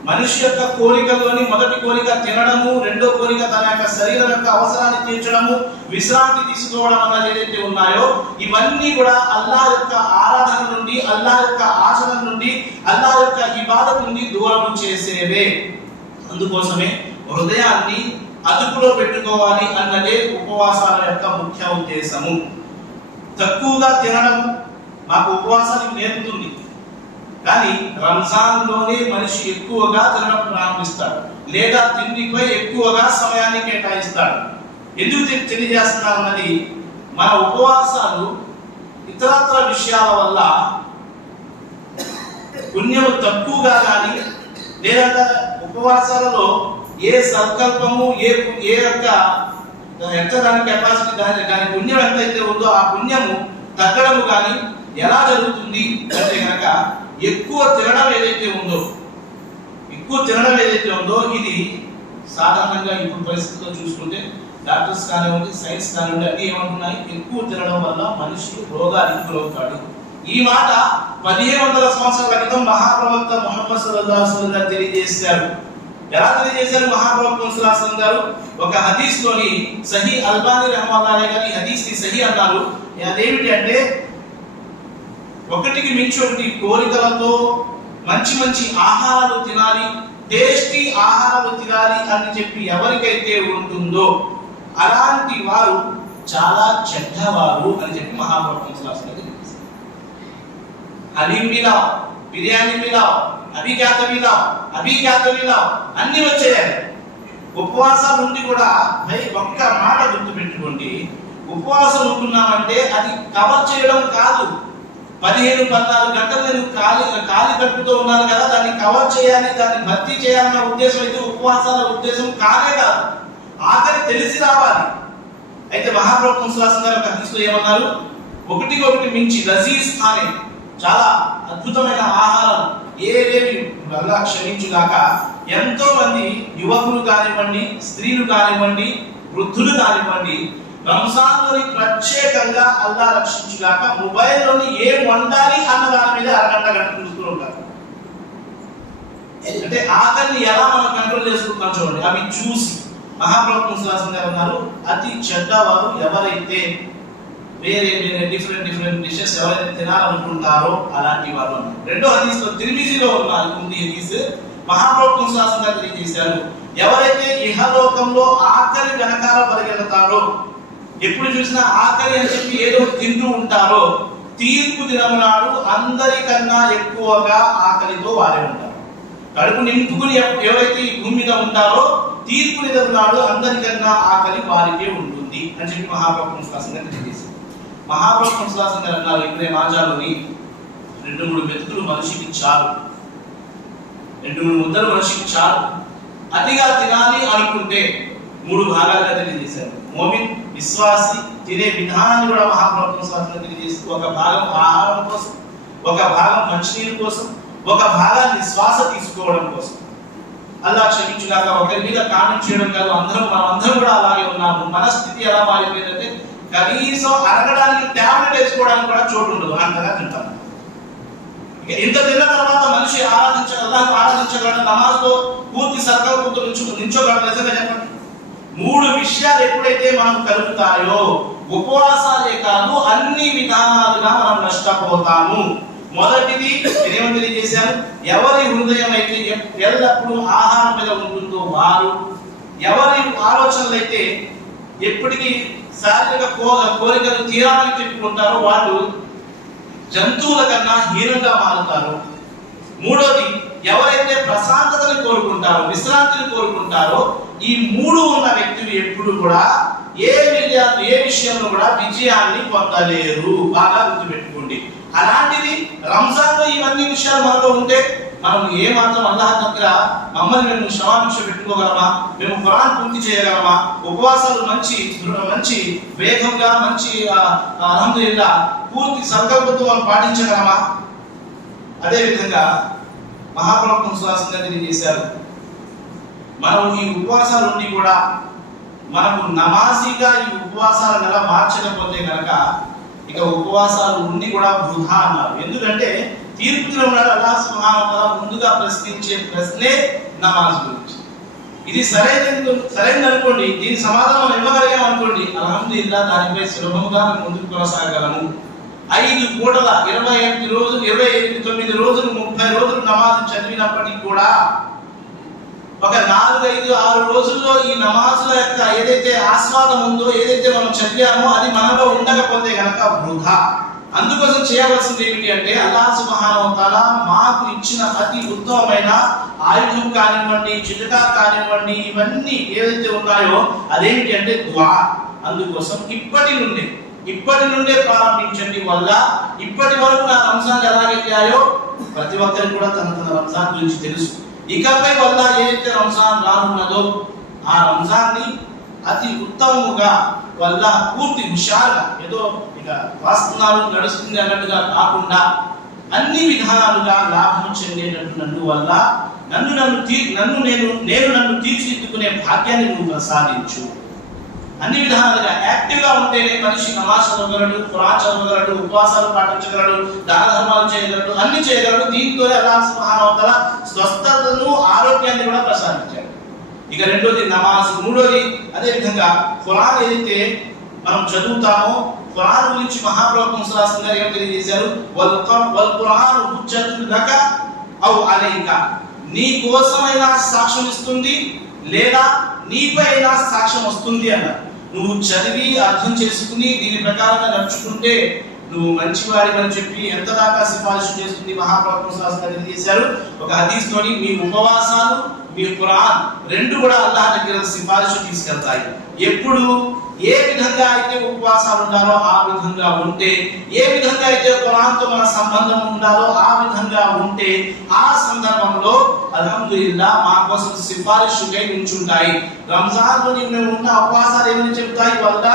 మనిషి యొక్క కోరికల్లోని మొదటి కోరిక తినడము, రెండో కోరిక తన యొక్క శరీరం యొక్క అవసరాన్ని తీర్చడము, విశ్రాంతి తీసుకోవడం అన్నది ఏదైతే ఉన్నాయో ఇవన్నీ కూడా అల్లాహ్ యొక్క ఆరాధన నుండి, అల్లాహ్ యొక్క ఆచరణ నుండి, అల్లాహ్ యొక్క ఇబాదత్ నుండి దూరం చేసేవే. అందుకోసమే హృదయాన్ని అదుపులో పెట్టుకోవాలి అన్నదే ఉపవాసాల యొక్క ముఖ్య ఉద్దేశము. తక్కువగా తినడం మాకు ఉపవాసానికి నేర్పుతుంది, కానీ రంజాన్లోనే మనిషి ఎక్కువగా తినడం ప్రారంభిస్తాడు, లేదా తిండిపై ఎక్కువగా సమయాన్ని కేటాయిస్తాడు. ఎందుకు తెలియజేస్తున్నారు అన్నది, మన ఉపవాసాలు ఇతరత్ర విషయాల వల్ల పుణ్యము తక్కువగా కానీ, లేదా ఉపవాసాలలో ఏ సంకల్పము ఏ యొక్క ఎంత దాని కెపాసిటీ దాని పుణ్యం ఎంతైతే ఉందో ఆ పుణ్యము తగ్గడము కానీ ఎలా జరుగుతుంది అంటే కనుక ఎక్కువ తినడం ఏదైతే ఉందో ఇది సాధారణంగా ఇప్పుడు పరిస్థితుల్లో చూసుకుంటే డాక్టర్స్ కానివ్వండి, సైన్స్ కానివ్వండి, అన్ని ఏమంటున్నాయి, ఎక్కువ తినడం వల్ల మనిషి రోగానికి గురవుతాడు. ఈ మాట 1500 సంవత్సరాల క్రితం మహాప్రవక్త ముహమ్మద్ సల్లల్లాహు అలైహి వసల్లం గారు తెలియజేశారు. ఎలా తెలియజేశారు మహాప్రవక్త సల్లల్లాహు అలైహి వసల్లం గారు? ఒక హదీస్ లోని సహీ అల్బానీ రహ్మతుల్లాహి గారి హదీస్ ని సహీ అన్నారు. అదేమిటి అంటే, ఒకటికి మించి ఒకటి కోరికలతో మంచి మంచి ఆహారాలు తినాలి, టేస్టీ ఆహారాలు తినాలి అని చెప్పి ఎవరికైతే ఉంటుందో అలాంటి వారు చాలా చెడ్డవారు అని చెప్పి మహాప్రవక్త సల్లల్లాహు అలైహి వసల్లం హలీం మిలావ్, బిర్యానీ మిలావ్, అభిఖ్యాత మిలావ్ అన్ని వచ్చేయాలి. ఉపవాసాలు ఉండి కూడా ఒక్క మాట గుర్తు పెట్టుకోండి, ఉపవాసం ఉంటున్నామంటే అది కవర్ చేయడం కాదు. 15-14 గంటలు నేను ఖాళీ కట్టుతో ఉన్నాను కదా, దాన్ని కవర్ చేయాలి, దాన్ని భర్తీ చేయాలన్న ఉద్దేశం అయితే ఉపవాసాల ఉద్దేశం కానే కాదు. ఆఖరి తెలిసి రావాలి. అయితే మహాప్రవక్త సల్లల్లాహు అలైహి వసల్లం హదీస్లో ఏమన్నారు? ఒకటికొకటి మించి లజీజ్ అనే చాలా అద్భుతమైన ఆహారం ఏవేవి అల్లాహ్ క్షమించుగాక ఎంతో మంది యువకులు కానివ్వండి, స్త్రీలు కానివ్వండి, వృద్ధులు కానివ్వండి, రంజాన్లోని ప్రత్యేకంగా అల్లాహ్ రక్షించుగాక మొబైల్లోని ఏం వండాలి అన్న దాని మీద అరగంట చూస్తూ ఉంటారు. అంటే ఆకలిని ఎలా మనం కంట్రోల్ చేసుకుంటాం చూడండి. అవి చూసి మహాప్రవక్త సల్లల్లాహు అలైహి వసల్లం అన్నారు, అతి చెడ్డవారు ఎవరైతే వేరే డిఫరెంట్ డిషెస్ ఎవరైతే తినాలనుకుంటారో అలాంటి వారు అన్నారు. రెండో హదీస్ లో తిర్మిజీలో ఉంది హదీస్. మహాప్రవక్త సల్లల్లాహు అలైహి వసల్లం తెలియజేశారు, ఎవరైతే ఇహలోకంలో ఆకలి వెనకాల పరిగెడతారో, ఎప్పుడు చూసినా ఆకలి అని చెప్పి ఏదో తింటూ ఉంటారో, తీర్పు దినం నాడు అందరికన్నా ఎక్కువగా ఆకలితో వారే ఉంటారు. కడుపు నింపుకుని ఎవరైతే ఈ భూమి మీద ఉంటారో తీర్పు దినం నాడు అందరికన్నా ఆకలి వారికే ఉంటుంది అని చెప్పి మహాప్రవక్త సల్లల్లాహు అలైహి వసల్లం తెలియజేశారు. మహాప్రవక్త సల్లల్లాహు అలైహి వసల్లం అన్నారు, ఇప్పుడే మాజాలోని 2-3 మెతుకులు మనిషికి చాలు, 2-3 ముద్దలు మనిషికి చాలు. అతిగా తినాలి అనుకుంటే 3 భాగాలుగా తెలియజేశారు. మోమిన్ విశ్వాసి తినే విధానాన్ని కూడా మహాప్రవక్త సల్లల్లాహు అలైహి వసల్లం తెలియజేస్తూ, ఒక భాగం ఆహారం కోసం, ఒక భాగం మంచినీరు కోసం, ఒక భాగాన్ని శ్వాస తీసుకోవడం కోసం. అల్లాహ్ క్షమించుగాక ఒకరి మీద కామెంట్ చేయడం కాదు, మనం కూడా అలాగే ఉన్నాము. మన స్థితి ఎలా మారిపోయిందంటే కనీసం అరగడానికి టాబ్లెట్ వేసుకోవడానికి కూడా చోటు ఉండదు, అంతగా తింటాము. ఇంత తిన్న తర్వాత మనిషి ఆరాధించగలడు, నమాజ్లో పూర్తి సంకల్పంతో నించోగలడు. నిజంగా చెప్పండి, 3 విషయాలు ఎప్పుడైతే మనం కలుగుతాయో ఉపవాసాలే కాదు అన్ని విధానాలుగా మనం నష్టపోతాము. మొదటిది ఏమని తెలియజేశారు, ఎవరి హృదయం అయితే ఎల్లప్పుడూ ఆహారం మీద ఉంటుందో వారు, ఎవరి ఆలోచనలు అయితే ఎప్పటికీ శారీరక కోరికలు తీరాలని చెప్పుకుంటారో వాళ్ళు జంతువుల కన్నా హీనంగా మారుతారు. మూడోది, ఎవరైతే ప్రశాంతతని కోరుకుంటారో, విశ్రాంతిని కోరుకుంటారో, ఈ 3 ఉన్న వ్యక్తులు ఎప్పుడు కూడా ఏ విషయంలో కూడా విజయాన్ని పొందలేరు. బాగా గుర్తుపెట్టుకోండి. అలాంటిది రంజాన్ లో ఇవన్నీ విషయాలు మనలో ఉంటే మనం ఏ మాత్రం అల్లాహ్ దగ్గర మమ్మల్ని మేము క్షమాభిక్ష పెట్టుకోగలమా, మేము ఖురాన్ పూర్తి చేయగలమా, ఉపవాసాలు మంచి వేగంగా మంచి అల్హమ్దులిల్లాహ్ పూర్తి సంకల్పంతో మనం పాటించగలమా? అదే విధంగా మహాప్రవక్త సల్లల్లాహు అలైహి వసల్లం తెలియజేశారు, మనం ఈ ఉపవాసాలు ఉండి కూడా మనకు నమాజీగా ఈ ఉపవాసాల నెల మార్చకపోతే కనుక ఇక ఉపవాసాలు ఉండి కూడా వృధా అన్నారు. ఎందుకంటే తీర్పు దినం నాడు అల్లాహ్ సుబ్హానహు వ తఆలా ముందుగా ప్రశ్నించే ప్రశ్నే నమాజ్ గురించి. ఇది సరైనది అనుకోండి, దీని సమాధానం ఇవ్వగలిగాం అనుకోండి, అల్హమ్దులిల్లాహ్ దానిపై సులభంగా ముందుకు కొనసాగలము. 5 పూటల 28 రోజులు 9 రోజులు 30 రోజులు నమాజ్ చదివినప్పటికీ కూడా ఒక 4, 5, 6 రోజుల్లో ఈ నమాజుల యొక్క ఏదైతే ఆస్వాదం ఉందో, ఏదైతే మనం చదివామో అది మనలో ఉండకపోతే గనక వృధా. అందుకోసం చేయవలసింది ఏమిటి అంటే అల్లాహ్ సుబ్హానహు వ తఆలా మాకు ఇచ్చిన అతి ఉత్తమమైన ఆయుధం కానివ్వండి, చిట్కా కానివ్వండి, ఇవన్నీ ఏదైతే ఉన్నాయో అదేమిటి అంటే దుఆ. అందుకోసం ఇప్పటి నుండే ప్రారంభించండి. వల్ల ఇప్పటి వరకు నా రంజాన్ ఎలాగయ్యాయో ప్రతి ఒక్కరికి కూడా తన రంజాన్ గురించి తెలుసు. ఇకపై వల్ల ఏదైతే రంజాన్ రానున్నదో ఆ రంజాన్ని అతి ఉత్తమముగా వల్ల పూర్తి హుషారుగా ఏదో ఇక వాస్తున్నారు నడుస్తుంది అన్నట్టుగా కాకుండా అన్ని విధానాలుగా లాభం చెందేటట్టు వల్ల నన్ను తీర్చిదిద్దుకునే భాగ్యాన్ని నువ్వు ప్రసాదించు. అన్ని విధాలుగా యాక్టివ్ గా ఉంటేనే మనిషి నమాజ్ చదవగలడు, ఖురాన్ చదవగలడు, ఉపవాసాలు పాటించగలడు, దాన ధర్మాలు చేయగలడు, అన్ని చేయగలడు. దీంతో అల్లాహ్ సుబ్హానహు వ తఆలా స్వస్థతను, ఆరోగ్యాన్ని కూడా ప్రసాదించాడు. ఇక రెండోది నమాజ్, మూడోది అదే విధంగా ఖురాన్ ఏదైతే మనం చదువుతామో ఖురాన్ గురించి మహాప్రభు ముస్లిం గారు ఏం తెలియజేశారు, వల్ ఖురాన్ హుజ్జతున్ లక ఔ అలైక, నీ కోసమైనా సాక్ష్యం ఇస్తుంది లేదా నీపైనా సాక్ష్యం వస్తుంది అన్నారు. నువ్వు చదివి అర్థం చేసుకుని దీని ప్రకారంగా నడుచుకుంటే నువ్వు మంచివాడి అని చెప్పి ఎంత దాకా సిఫారసు చేస్తుంది మహాప్రభు ముస్లిం గారు తెలియజేశారు. ఒక హదీస్ తోని మీ ఉపవాసాలు, మీ ఖురాన్ రెండు కూడా అల్లాహ్ దగ్గర సిఫారసు తీసుకెళ్తాయి. ఎప్పుడు ఏ విధంగా అయితే ఉపవాసాలు ఉండాలో ఆ విధంగా ఉంటే, ఏ విధంగా అయితే ఖురాన్తో మన సంబంధం ఉండాలో ఆ విధంగా ఉంటే, ఆ సందర్భంలో అల్హమ్దులిల్లాహ్ మా కోసం సిఫారసుకై ఉంచుంటాయి. రంజాన్లో మేము ఉన్న ఉపవాసాలు ఏమని చెప్తాయి, వల్ల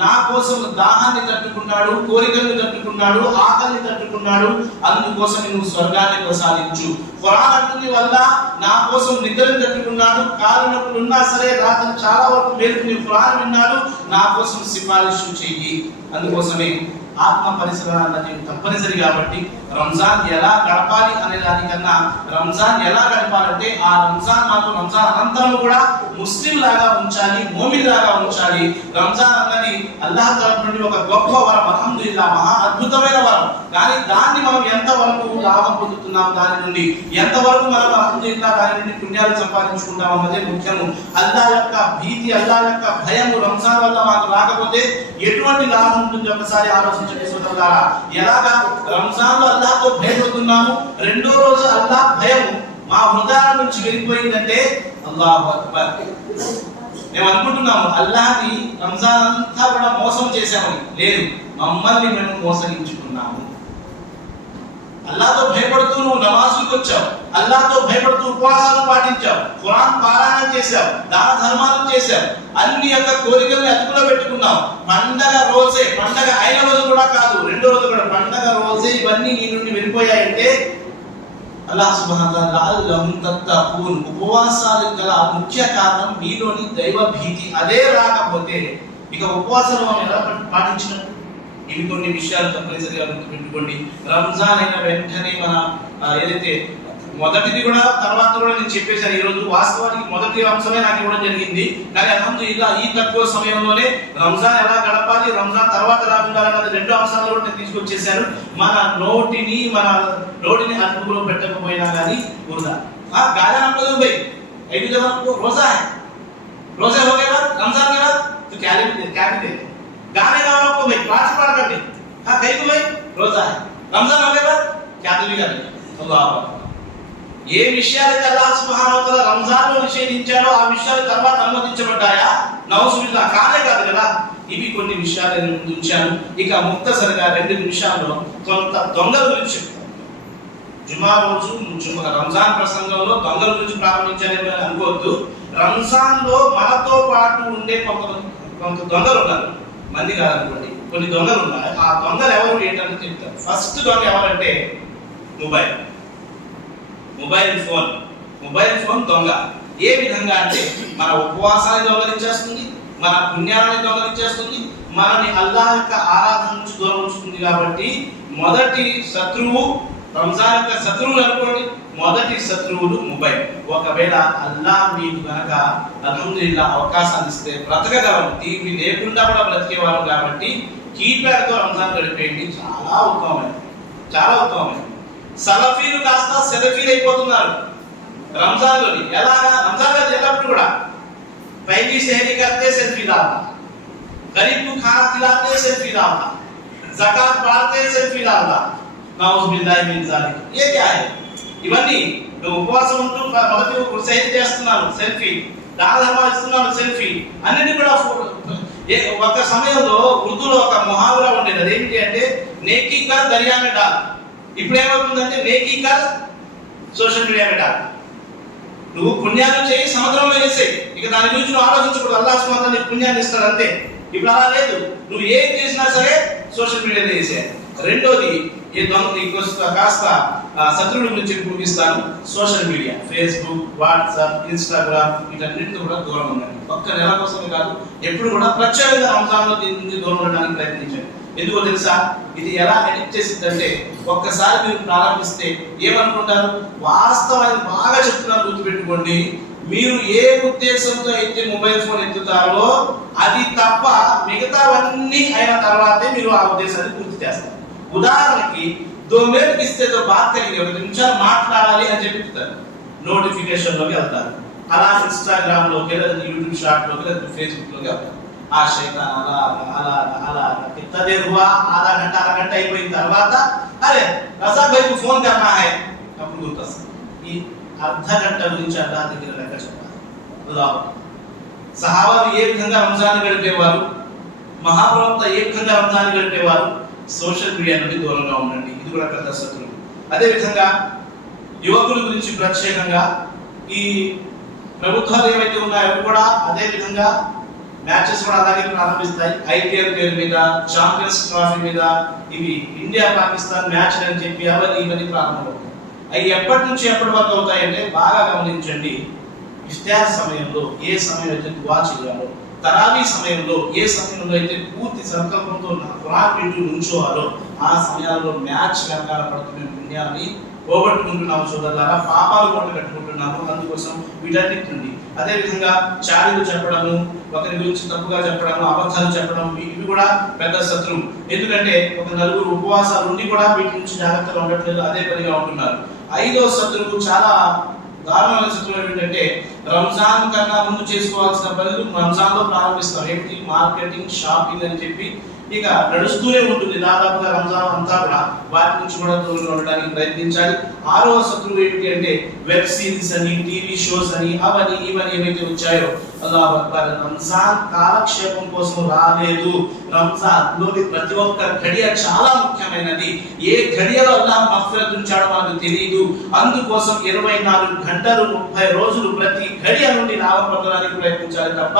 నా కోసం దాహాన్ని తట్టుకున్నాడు, కోరికలను తట్టుకున్నాడు, ఆకలిని తట్టుకున్నాడు, అందుకోసం నువ్వు స్వర్గాన్ని ప్రసాదించు. ఖురాన్ అంటుంది వల్ల నా కోసం నిద్రను తట్టుకున్నాడు, కాలు నొప్పులు ఉన్నా సరే రాత్రి చాలా వరకు మేలుకుని ఖురాన్ విన్నాడు, నా కోసం సిఫారసు చెయ్యి. అందుకోసమే ఆత్మ పరిశీలన అన్నది తప్పనిసరి. కాబట్టి రంజాన్ ఎలా గడపాలి అనే దానికన్నా రంజాన్ ఎలా గడపాలంటే ఆ రంజాన్ మాకు రంజాన్ అనంతరం కూడా ముస్లిం లాగా ఉంచాలి, మోమిన్ లాగా ఉంచాలి. రంజాన్ అన్నది అల్లాహ్ తరఫు నుండి ఒక గొప్ప వరం, అల్హమ్దులిల్లాహ్ మహా అద్భుతమైన వరం. కానీ దాన్ని మనం ఎంతవరకు లాభం పొందుతున్నాం, దాని నుండి ఎంతవరకు మనం అల్హమ్దులిల్లాహ్ దాని నుండి పుణ్యాలు సంపాదించుకుంటాం అన్నదే ముఖ్యము. అల్లాహ్ యొక్క భీతి, అల్లాహ్ యొక్క భయము రంజాన్ వల్ల మాకు రాకపోతే ఎటువంటి లాభం ఉంటుంది ఒకసారి ఆలోచించండి సోదరులారా. ఎలాగా రంజాన్ లో అల్లాహ్తో భయపడుతున్నాము, రెండో రోజు అల్లాహ్ భయము మా హృదయాల నుంచి వెళ్ళిపోయిందంటే అల్లాహు అక్బర్. మేము అనుకుంటున్నాము అల్లాహ్ని రంజాన్ అంతా కూడా మోసం చేశామని. లేదు, మమ్మల్ని మేము మోసగించుకున్నాము. అల్లాహ్తో భయపడుతూ నువ్వు నమాజులకు వచ్చావు, అల్లాహ్తో భయపడుతూ ఉపవాసాలు పాటించావు, ఖురాన్ పారాయణ చేశావు, దాన ధర్మాలు చేశావు, అన్ని యొక్క కోరికల్ని అదుపులో పెట్టుకున్నావు. పండగ రోజే, పండగ అయిన రోజు కూడా కాదు, రెండో రోజు కూడా పండగ రోజే ఇవన్నీ నీ నుండి వెళ్ళిపోయాయంటే అల్లాహ్ సుబ్హానహు వ తఆలా లహుం తత్తఖూన్, ఉపవాసాలకు గల ముఖ్య కారణం మీలోని దైవ భీతి. అదే రాకపోతే ఇక ఉపవాసాలు మనం ఎలా పాటించినట్టు? ఇవి కొన్ని విషయాలు తప్పనిసరిగా గుర్తుపెట్టుకోండి. రంజాన్ అయిన వెంటనే మన ఏదైతే మొదటిది కూడా తర్వాత కూడా నేను చెప్పేశాను. ఈ రోజు వాస్తవానికి మొదటి అంశమే నాకు ఇవ్వడం జరిగింది. కానీ అల్హమ్దులిల్లాహ్ ఈ తక్కువ సమయంలోనే రంజాన్ ఎలా గడపాలి, రంజాన్ తర్వాత ఎలా ఉండాలన్నది రెండు అంశాలు కూడా నేను తీసుకొచ్చేసాను. మన నోటిని అదుపులో పెట్టకపోయినా కానీ వృధా. गाना हम लोग भाई अभी जब हमको रोजा है, रोजे हो गए बाद रमजान के बाद तो क्या भी दे गाने गाओ आपको भाई पांच पार करके हाँ कहीं को भाई रोजा है, रमजान हो गए बाद क्या तो भी कर अल्लाह ఏ విషయాలైతే అల్లాహ్ సుబ్హానహు వ తఆలా రంజాన్ లో నిషేధించారో ఆ విషయాల తర్వాత అనుమతించబడ్డాయా? నౌజుబిల్లా కానే కాదు కదా. ఇవి కొన్ని విషయాలు నేను ఉంచాను. ఇక ముక్తసరిగా 2 నిమిషాల్లో కొంత దొంగల గురించి చెప్తాను. జుమా రోజు రంజాన్ ప్రసంగంలో దొంగల గురించి ప్రారంభించాలని అనుకోవద్దు. రంజాన్ లో మనతో పాటు ఉండే కొంత దొంగలు ఉన్నారు. మంది కాదనుకోండి, కొన్ని దొంగలు ఉన్నారు. ఆ దొంగలు ఎవరు ఏంటని చెప్తారు. ఫస్ట్ దొంగ ఎవరంటే మొబైల్ ఫోన్ దొంగ. ఏ విధంగా అంటే మన ఉపవాసాన్ని దొంగలించేస్తుంది, మన పుణ్యాలని దొంగలించేస్తుంది, మనని అల్లాహ్ యొక్క ఆరాధన నుంచి దూరం ఉంచుతుంది. కాబట్టి మొదటి శత్రువు రంజాన్ యొక్క శత్రువులు అనుకోండి, మొదటి శత్రువులు మొబైల్. ఒకవేళ అల్లాహ్ మీకు కనుక అల్హమ్దులిల్లాహ్ అవకాశాన్ని ఇస్తే బ్రతకగలరు, టీవీ లేకుండా కూడా బ్రతికేవారు. కాబట్టి కీప్యాడ్తో రంజాన్ గడిపేయండి. చాలా ఉత్తమమైనది. సలఫీలు కాస్త సెలఫీలు అయిపోతున్నారు. రంజాన్ లోని ఎలాగా రంజాన్ గారు ఎల్లప్పుడు కూడా पहली सहरी करते सेल्फी डालना, गरीब को खाना खिलाते सेल्फी डालना, ज़कात बांटते सेल्फी डालना, नाउज़ बिल्लाहि मिन ज़ालिक। ये क्या है? ఇవన్నీ ఉపవాసం ఉంటూ మొదటి సైన్ చేస్తున్నాను సెల్ఫీ, దాన ధర్మాలు ఇస్తున్నాను సెల్ఫీ, అన్నిటి కూడా ఒక సమయంలో ఉర్దూలో ఒక ముహావరా ఉండేది. అదేంటి అంటే నేకీ కర్ దరియా మే డాల్. ఇప్పుడు ఏమవుతుందంటే నేకీ కర్ సోషల్ మీడియా మే డాల్. నువ్వు పుణ్యాలు చేయి సముద్రంలో వేసేయి, ఇక దాని గురించి నువ్వు ఆలోచించకూడదు. అల్లాహ్ సుబ్హానహు వ తఆలా నీకు పుణ్యాన్ని ఇస్తాడు అంతే. ఇప్పుడు అలా లేదు, నువ్వు ఏం చేసినా సరే సోషల్ మీడియాలో వేసేయాలి. రెండోది కాస్త శత్రువుల గురించి చూపిస్తాను. Social media, Facebook, WhatsApp, Instagram వీటన్నిటితో కూడా దూరం ఉండండి. ఒక్క నెల కోసమే కాదు, ఎప్పుడు కూడా ప్రత్యేకంగా రంజాన్లో దీని నుంచి దూరం ఉండడానికి ప్రయత్నించండి. ఎందుకో తెలుసా, ఇది ఎలా ఎడిట్ చేసిందంటే ఒక్కసారి మీరు ప్రారంభిస్తే ఏమనుకుంటారు, వాస్తవాన్ని బాగా చెప్తున్నారు, గుర్తుపెట్టుకోండి. మీరు ఏ ఉద్దేశంతో అయితే మొబైల్ ఫోన్ ఎత్తుతారో అది తప్ప మిగతావన్నీ అయిన తర్వాతే మీరు ఆ ఉద్దేశాన్ని పూర్తి చేస్తారు. ఉదాహరణకి 2 మినిట్ ఇస్తే తో బాత్ కरेंगे, 1 నిమిషం మాట్లాడాలి అని చెప్తారు, నోటిఫికేషన్ లోకి వెళ్తారు. అలా ఇన్స్టాగ్రామ్ లోకి లేదా యూట్యూబ్ షార్ట్ లోకి లేదా ఫేస్బుక్ లోకి వెళ్తారు. ఆ శైతాన్ అలా అలా అలా कितना देर हुआ, आधा घंटा అయిపోయిన తర్వాత అరే రజాక్ భాయ్ కు ఫోన్ करना है, అప్పుడు గుర్తొస్తుంది. ఈ అర్ధ గంట గురించి అల్లాహ్ దగ్గర లెక్క చెప్పాలి. అల్లాహ్ సహాబాలు ఏ విధంగా రంజాన్ గడిపేవారు, మహాప్రవక్త ఏ విధంగా రంజాన్ గడిపేవారు. సోషల్ మీడియా నుండి దూరంగా ఉండండి, ఇది కూడా పెద్ద శత్రువు. అదే విధంగా యువకుల గురించి ప్రత్యేకంగా ఈ ప్రభుత్వాలు ఏవైతే ఉన్నాయో కూడా అదే విధంగా మ్యాచెస్ కూడా అలాగే ప్రారంభిస్తాయి. ఐపీఎల్ పేరు మీద, ఛాంపియన్స్ ట్రోఫీ మీద ఇవి ఇండియా పాకిస్తాన్ మ్యాచ్ అని చెప్పి ఇవన్నీ ప్రారంభమవుతాయి. అవి ఎప్పటి నుంచి ఎప్పటి వరకు అవుతాయంటే బాగా గమనించండి. ఇఫ్తార్ సమయంలో ఏ సమయం అయితే దుఆ చేయాలో, తరావీ సమయంలో ఏ సమయంలో అయితే పూర్తి సంకల్పంతో ఖురాన్ వింటూ నుంచోవాలో ఆ సమయాల్లో మ్యాచ్ వెనకాల పడుతున్న పుణ్యాన్ని పోగొట్టుకుంటున్నాము సోదరులారా, పాపాలు కూడా కట్టుకుంటున్నాము. అందుకోసం వీటన్నిటి నుండి అదే విధంగా చాడీలు చెప్పడము, ఒకరి గురించి తప్పుగా చెప్పడము, అబద్ధాలు చెప్పడం ఇవి కూడా పెద్ద శత్రువు. ఎందుకంటే ఒక నలుగురు ఉపవాసాలు ఉండి కూడా వీటి నుంచి జాగ్రత్తగా ఉండట్లేదు, అదే పనిగా ఉంటున్నారు. 5వ శత్రువు చాలా దారుణమైన శత్రువు ఏంటంటే రంజాన్ కన్నా ముందు చేసుకోవాల్సిన పనులు రంజాన్ లో ప్రారంభిస్తాం. ఏంటి? మార్కెటింగ్, షాపింగ్ అని చెప్పి ఇక నడుస్తూనే ఉంటుంది దాదాపుగా రంజాన్ అంతా కూడా. వాటి నుంచి కూడా దూరంగా ఉండడానికి ప్రయత్నించాలి. 6వ శత్రువు ఏంటి అంటే వెబ్ సిరీస్ అని, టీవీ షోస్ అని, అవని ఇవని ఏవైతే వచ్చాయో అల్లాహ్ అక్బర్, రంజాన్ కాలక్షేపం కోసం రాలేదు. రంజాన్ లోని ప్రతి ఒక్క ఘడియ చాలా ముఖ్యమైనది. ఏ ఘడియలో అల్లాహ్ మగ్ఫిరత్ ఉంచాడో మనకు తెలియదు. అందుకోసం 24 గంటలు 30 రోజులు ప్రతి ఘడియ నుండి లాభం పొందడానికి ప్రయత్నించాలి తప్ప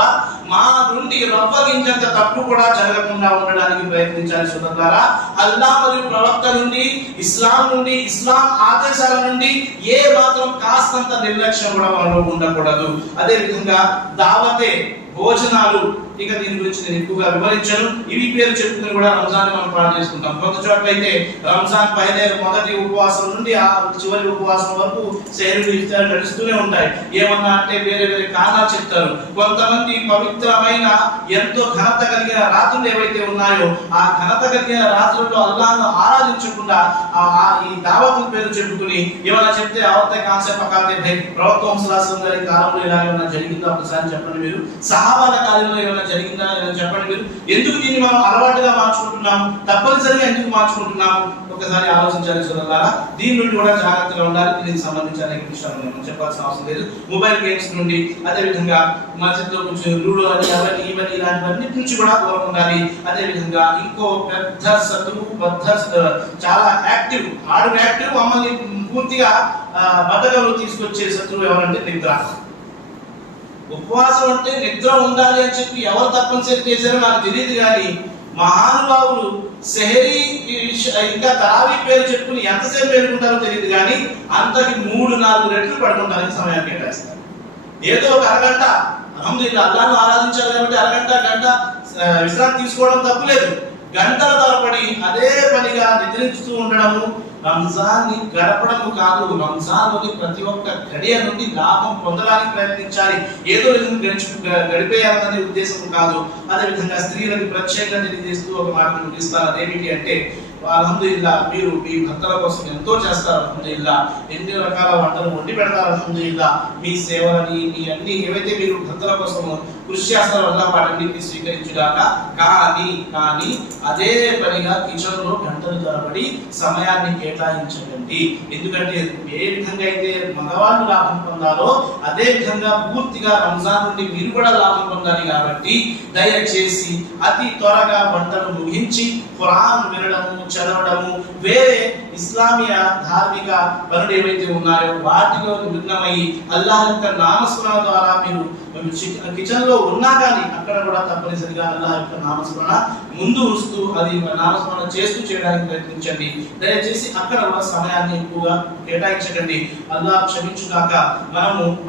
మా నుండి రవ్వగించంత తప్పు కూడా జరగకుండా ఉండడానికి ప్రయత్నించాలి సోదరులారా. అల్లాహ్ మరియు ప్రవక్త నుండి, ఇస్లాం నుండి, ఇస్లాం ఆదేశాల నుండి ఏ మాత్రం కాస్తంత నిర్లక్ష్యం కూడా మనలో ఉండకూడదు. అదే విధంగా దావతే, భోజనాలు, ఇక దీని గురించి నేను ఎక్కువగా వివరించను. ఇవి పేరు చెప్పుకుని కూడా రంజాన్ మనం పాటు చేసుకుంటాం. కొంత చోట్ల అయితే రంజాన్ మొదటి ఉపవాసం నుండి ఆ చివరి ఉపవాసం వరకు శరీరం ఇఫ్తార్ నడుస్తూనే ఉంటాయి. ఏమన్నా అంటే వేరే వేరే కారణాలు చెప్తారు. కొంతమంది పవిత్రమైన ఎంతో ఘనత కలిగిన రాత్రులు ఏవైతే ఉన్నాయో ఆ ఘనత కలిగిన రాత్రుల్లో అల్లాహ్ను ఆరాధించకుండా ఈ దావతుల పేరు చెప్పుకుని ఏమైనా చెప్తే అవతే కాన్సెప్ట్ పకాతే భై ప్రవక్త ముహమ్మద్ గారి కాలంలో ఇలా ఏమైనా జరిగిందో ఒకసారి చెప్పండి మీరు. సహాబాల కాలంలో ఏమైనా జరిగిందా చెప్పండి మీరు. ఎందుకు దీన్ని మనం అలవాటుగా మార్చుకుంటున్నాము, తప్పనిసరిగా ఎందుకు మార్చుకుంటున్నాము ఒకసారి ఆలోచించాలి సోదరులారా. దీని నుండి కూడా జాగ్రత్తగా ఉండాలి. దీనికి సంబంధించి అనేక విషయాలు మనం చెప్పాల్సిన అవసరం లేదు. మొబైల్ గేమ్స్ నుండి, అదే విధంగా మధ్యలో కొంచెం లూడో అని అవన్నీ ఇవన్నీ ఇలాంటివన్నీ నుంచి కూడా దూరం ఉండాలి. అదే విధంగా ఇంకో పెద్ద శత్రువు, చాలా యాక్టివ్, ఆడు యాక్టివ్, మమ్మల్ని పూర్తిగా బద్దకంలో తీసుకొచ్చే శత్రువు ఎవరంటే నిద్ర. ఉపవాసం అంటే నిద్ర ఉండాలి అని చెప్పి ఎవరు తప్పనిసరి చేశారో నాకు తెలియదు, కానీ మహానుభావులు సెహరీ ఇంకా తరావీ పేరు చెప్పుకుని ఎంతసేపు పేరుకుంటారో తెలియదు, కానీ అంతకి 3-4 రెట్లు పడుకుంటానికి సమయాన్ని కేటాయిస్తారు. ఏదో ఒక అరగంట అల్హమ్దులిల్లాహ్ అల్లాహ్ను ఆరాధించాలి కాబట్టి అరగంట గంట విశ్రాంతి తీసుకోవడం తప్పులేదు. గంటల తరబడి అదే పనిగా నిద్రిస్తూ ఉండడము రంజాన్ ని గడపడము కాదు. రంజాన్ లోని ప్రతి ఒక్క గడియ నుండి లాభం పొందడానికి ప్రయత్నించాలి. ఏదో గడిపేయాలనే ఉద్దేశం కాదు. అదే విధంగా స్త్రీలకు ప్రత్యేకంగా తెలియజేస్తూ ఒక మాట ముగిస్తాను. అదేమిటి అంటే అల్హమ్దులిల్లా మీరు మీ భర్తల కోసం ఎంతో చేస్తారు, అల్హమ్దులిల్లా ఎన్ని రకాల వంటలు వండి పెడతారు, అల్హమ్దులిల్లా మీ సేవలని మీ అన్ని ఏవైతే మీరు భర్తల కోసం కృషి చేస్తారో అల్లాహ్ వాటన్నిటిని స్వీకరించుగాక. కానీ అదే పనిగా కిచెన్ లో గంటలు తరబడి సమయాన్ని కేటాయించండి. ఎందుకంటే ఏ విధంగా అయితే మగవాళ్ళు లాభం పొందాలో అదే విధంగా పూర్తిగా రంజాన్ నుండి మీరు కూడా లాభం పొందాలి. కాబట్టి దయచేసి అతి త్వరగా వంటలు ముగించి ఖురాన్ వినడము, చదవడము, వేరే ఇస్లామీయ ధార్మిక పనులు ఏవైతే ఉన్నాయో వాటిలో నిమగ్నమై అల్లాహ్ యొక్క నామస్మరణ ద్వారా మీరు కిచెన్ లో ఉన్నా కానీ అక్కడ కూడా తప్పనిసరిగా అల్లాహ్ యొక్క నామస్మరణ ముందు ఉంచుతూ అది నామస్మరణ చేస్తూ చేయడానికి ప్రయత్నించండి. దయచేసి అక్కడ కూడా సమయాన్ని ఎక్కువగా కేటాయించకండి. అల్లాహ్ క్షమించుగాక.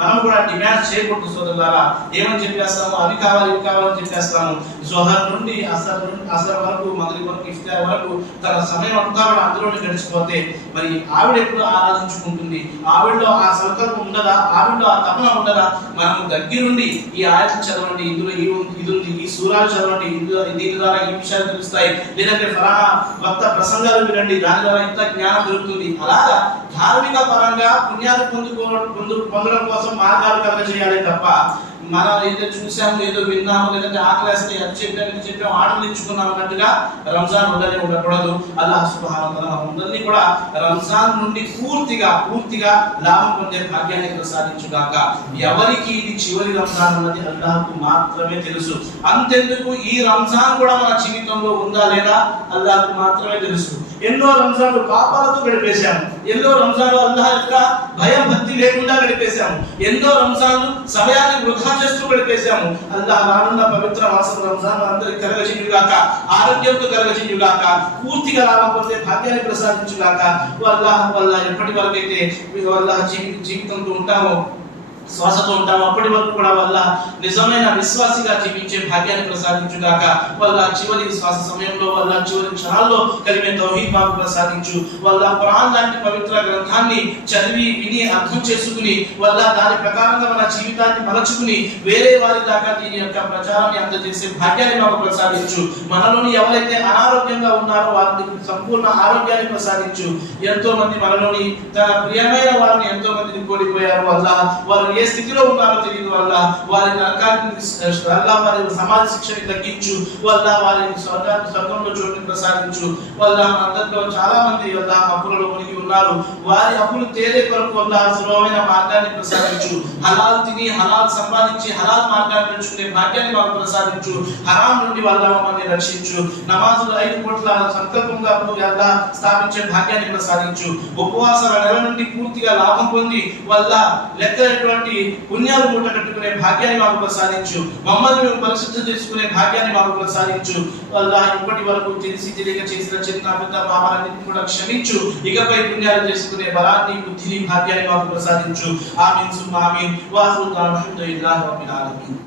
మనం కూడా డిమాండ్ చేయకూడదు సోదరులారా. ఏమని చెప్పేస్తాము, అవి కావాలి ఇవి కావాలని చెప్పేస్తాము. జోహర్ నుండి అసర్ వరకు, మగ్రిబ్ వరకు, ఇఫ్తార్ వరకు తన సమయం అంతా కూడా అందులోనే గడిచిపోతే మరి ఆవిడ ఎప్పుడు ఆరాధించుకుంటుంది? ఆవిడలో ఆ సంకల్పం ఉండదా? ఆవిడలో ఆ తపన ఉండదా? మనం దగ్గరుండి ఈ ఆయత్ చదవండి, ఇందులో ఇది ఉంది, ఈ సూరాలు చదవండి, దీని ద్వారా ఈ విషయాలు తెలుస్తాయి, లేదంటే ఫలానా వక్త ప్రసంగాలు వినండి, దాని ద్వారా ఇంత జ్ఞానం దొరుకుతుంది. అలాగా ధార్మిక పరంగా పుణ్యాలు పొందడం కోసం మార్గాలు కలగజేయాలి తప్ప మనం ఏదో చూసాము, ఏదో విన్నాము, లేదంటే ఆకలేస్తే అది చెప్పాము ఆటలు ఇచ్చుకున్నాం అన్నట్టుగా రంజాన్ ఉండకూడదు. అల్లాహ్ సుబ్హానహు వ తఆలా మనందరినీ కూడా రంజాన్ నుండి పూర్తిగా లాభం పొందే భాగ్యాన్ని ప్రసాదించుగాక. ఎవరికి ఇది చివరి రంజాన్ అన్నది అల్లాహ్కు మాత్రమే తెలుసు. అంతెందుకు ఈ రంజాన్ కూడా మన జీవితంలో ఉందా లేదా అల్లాహ్కు మాత్రమే తెలుసు. ఎన్నో రంజాన్లు పాపాలతో గడిపేశాము, ఎన్నో రంజాన్లు అల్లాహ్ యొక్క భయం భక్తి లేకుండా గడిపేశాము, ఎన్నో రంజాన్లు సమయాన్ని వృధా చేస్తూ గడిపేశాము. అల్లాహ్ రానున్న పవిత్ర మాసం రంజాన్ అందరికి కలగజేయుగాక, ఆరోగ్యంతో కలగజేయుగాక, పూర్తిగా లాభం పొందే భాగ్యాన్ని ప్రసాదించుగాక. అల్లాహ్ ఎప్పటి వరకైతే అల్లాహ్ జీవితంతో ఉంటామో, శ్వాసతో ఉంటాము, అప్పటి వరకు కూడా వల్ల నిజమైన విశ్వాసిగా జీవించే భాగ్యాన్ని ప్రసాదించుగాక. వల్ల చివరి శ్వాస సమయంలో, వల్ల చివరి క్షణాల్లో కలిమే తౌహీద్ మాకు ప్రసాదించు. వల్ల ఖురాన్ లాంటి పవిత్ర గ్రంథాన్ని చదివి విని అర్థం చేసుకుని వల్ల దాని ప్రకారంగా మన జీవితాన్ని మలచుకుని వేరే వారి దాకా దీని యొక్క ప్రచారాన్ని అందజేసే భాగ్యాన్ని మాకు ప్రసాదించు. మనలోని ఎవరైతే అనారోగ్యంగా ఉన్నారో వారికి సంపూర్ణ ఆరోగ్యాన్ని ప్రసాదించు. ఎంతో మంది మనలోని తన ప్రియమైన వారిని ఎంతో మందిని కోల్పోయారు. వల్ల వారు ఏ స్థితిలో ఉన్నారో తెలియదు. వల్ల వారి నరకానికి వారి సమాజ శిక్షని తగ్గించు. వల్ల వారి స్వర్గంలో చోటుని ప్రసాదించు. వల్ల అందరిలో చాలా మంది వల్ల అప్పులలో మునిగి ఉన్నారు. వారి అప్పులు తేలే కొరకు వల్ల సులభమైన మార్గాన్ని ప్రసాదించు. హలాల్ తిని హలాల్ సంపాదించి హలాల్ మార్గాన్ని పెంచుకునే భాగ్యాన్ని మాకు ప్రసాదించు. హరాం నుండి వల్ల మమ్మల్ని రక్షించు. నమాజులు 5 పూట్ల సంకల్పంగా స్థాపించే భాగ్యాన్ని ప్రసాదించు. ఉపవాసాల నెల నుండి పూర్తిగా లాభం పొంది వల్ల లెక్కటువంటి పుణ్యాలు మూట కట్టుకునే భాగ్యాన్ని మాకు ప్రసాదించు. మమ్మల్ని మేము పరిశుద్ధం చేసుకునే భాగ్యాన్ని మాకు ప్రసాదించు. అల్లాహ్ ఇప్పటి వరకు తెలిసి తెలియక చేసిన చిన్న పెద్ద పాపాలన్నింటినీ కూడా క్షమించు. ఇకపై పుణ్యాలు చేసుకునే బలాన్ని, బుద్ధిని, భాగ్యాన్ని మాకు ప్రసాదించు. ఆమీన్ సుమ్మా ఆమీన్. వాఖిరు దఅవానా అల్హమ్దులిల్లాహి రబ్బిల్ ఆలమీన్.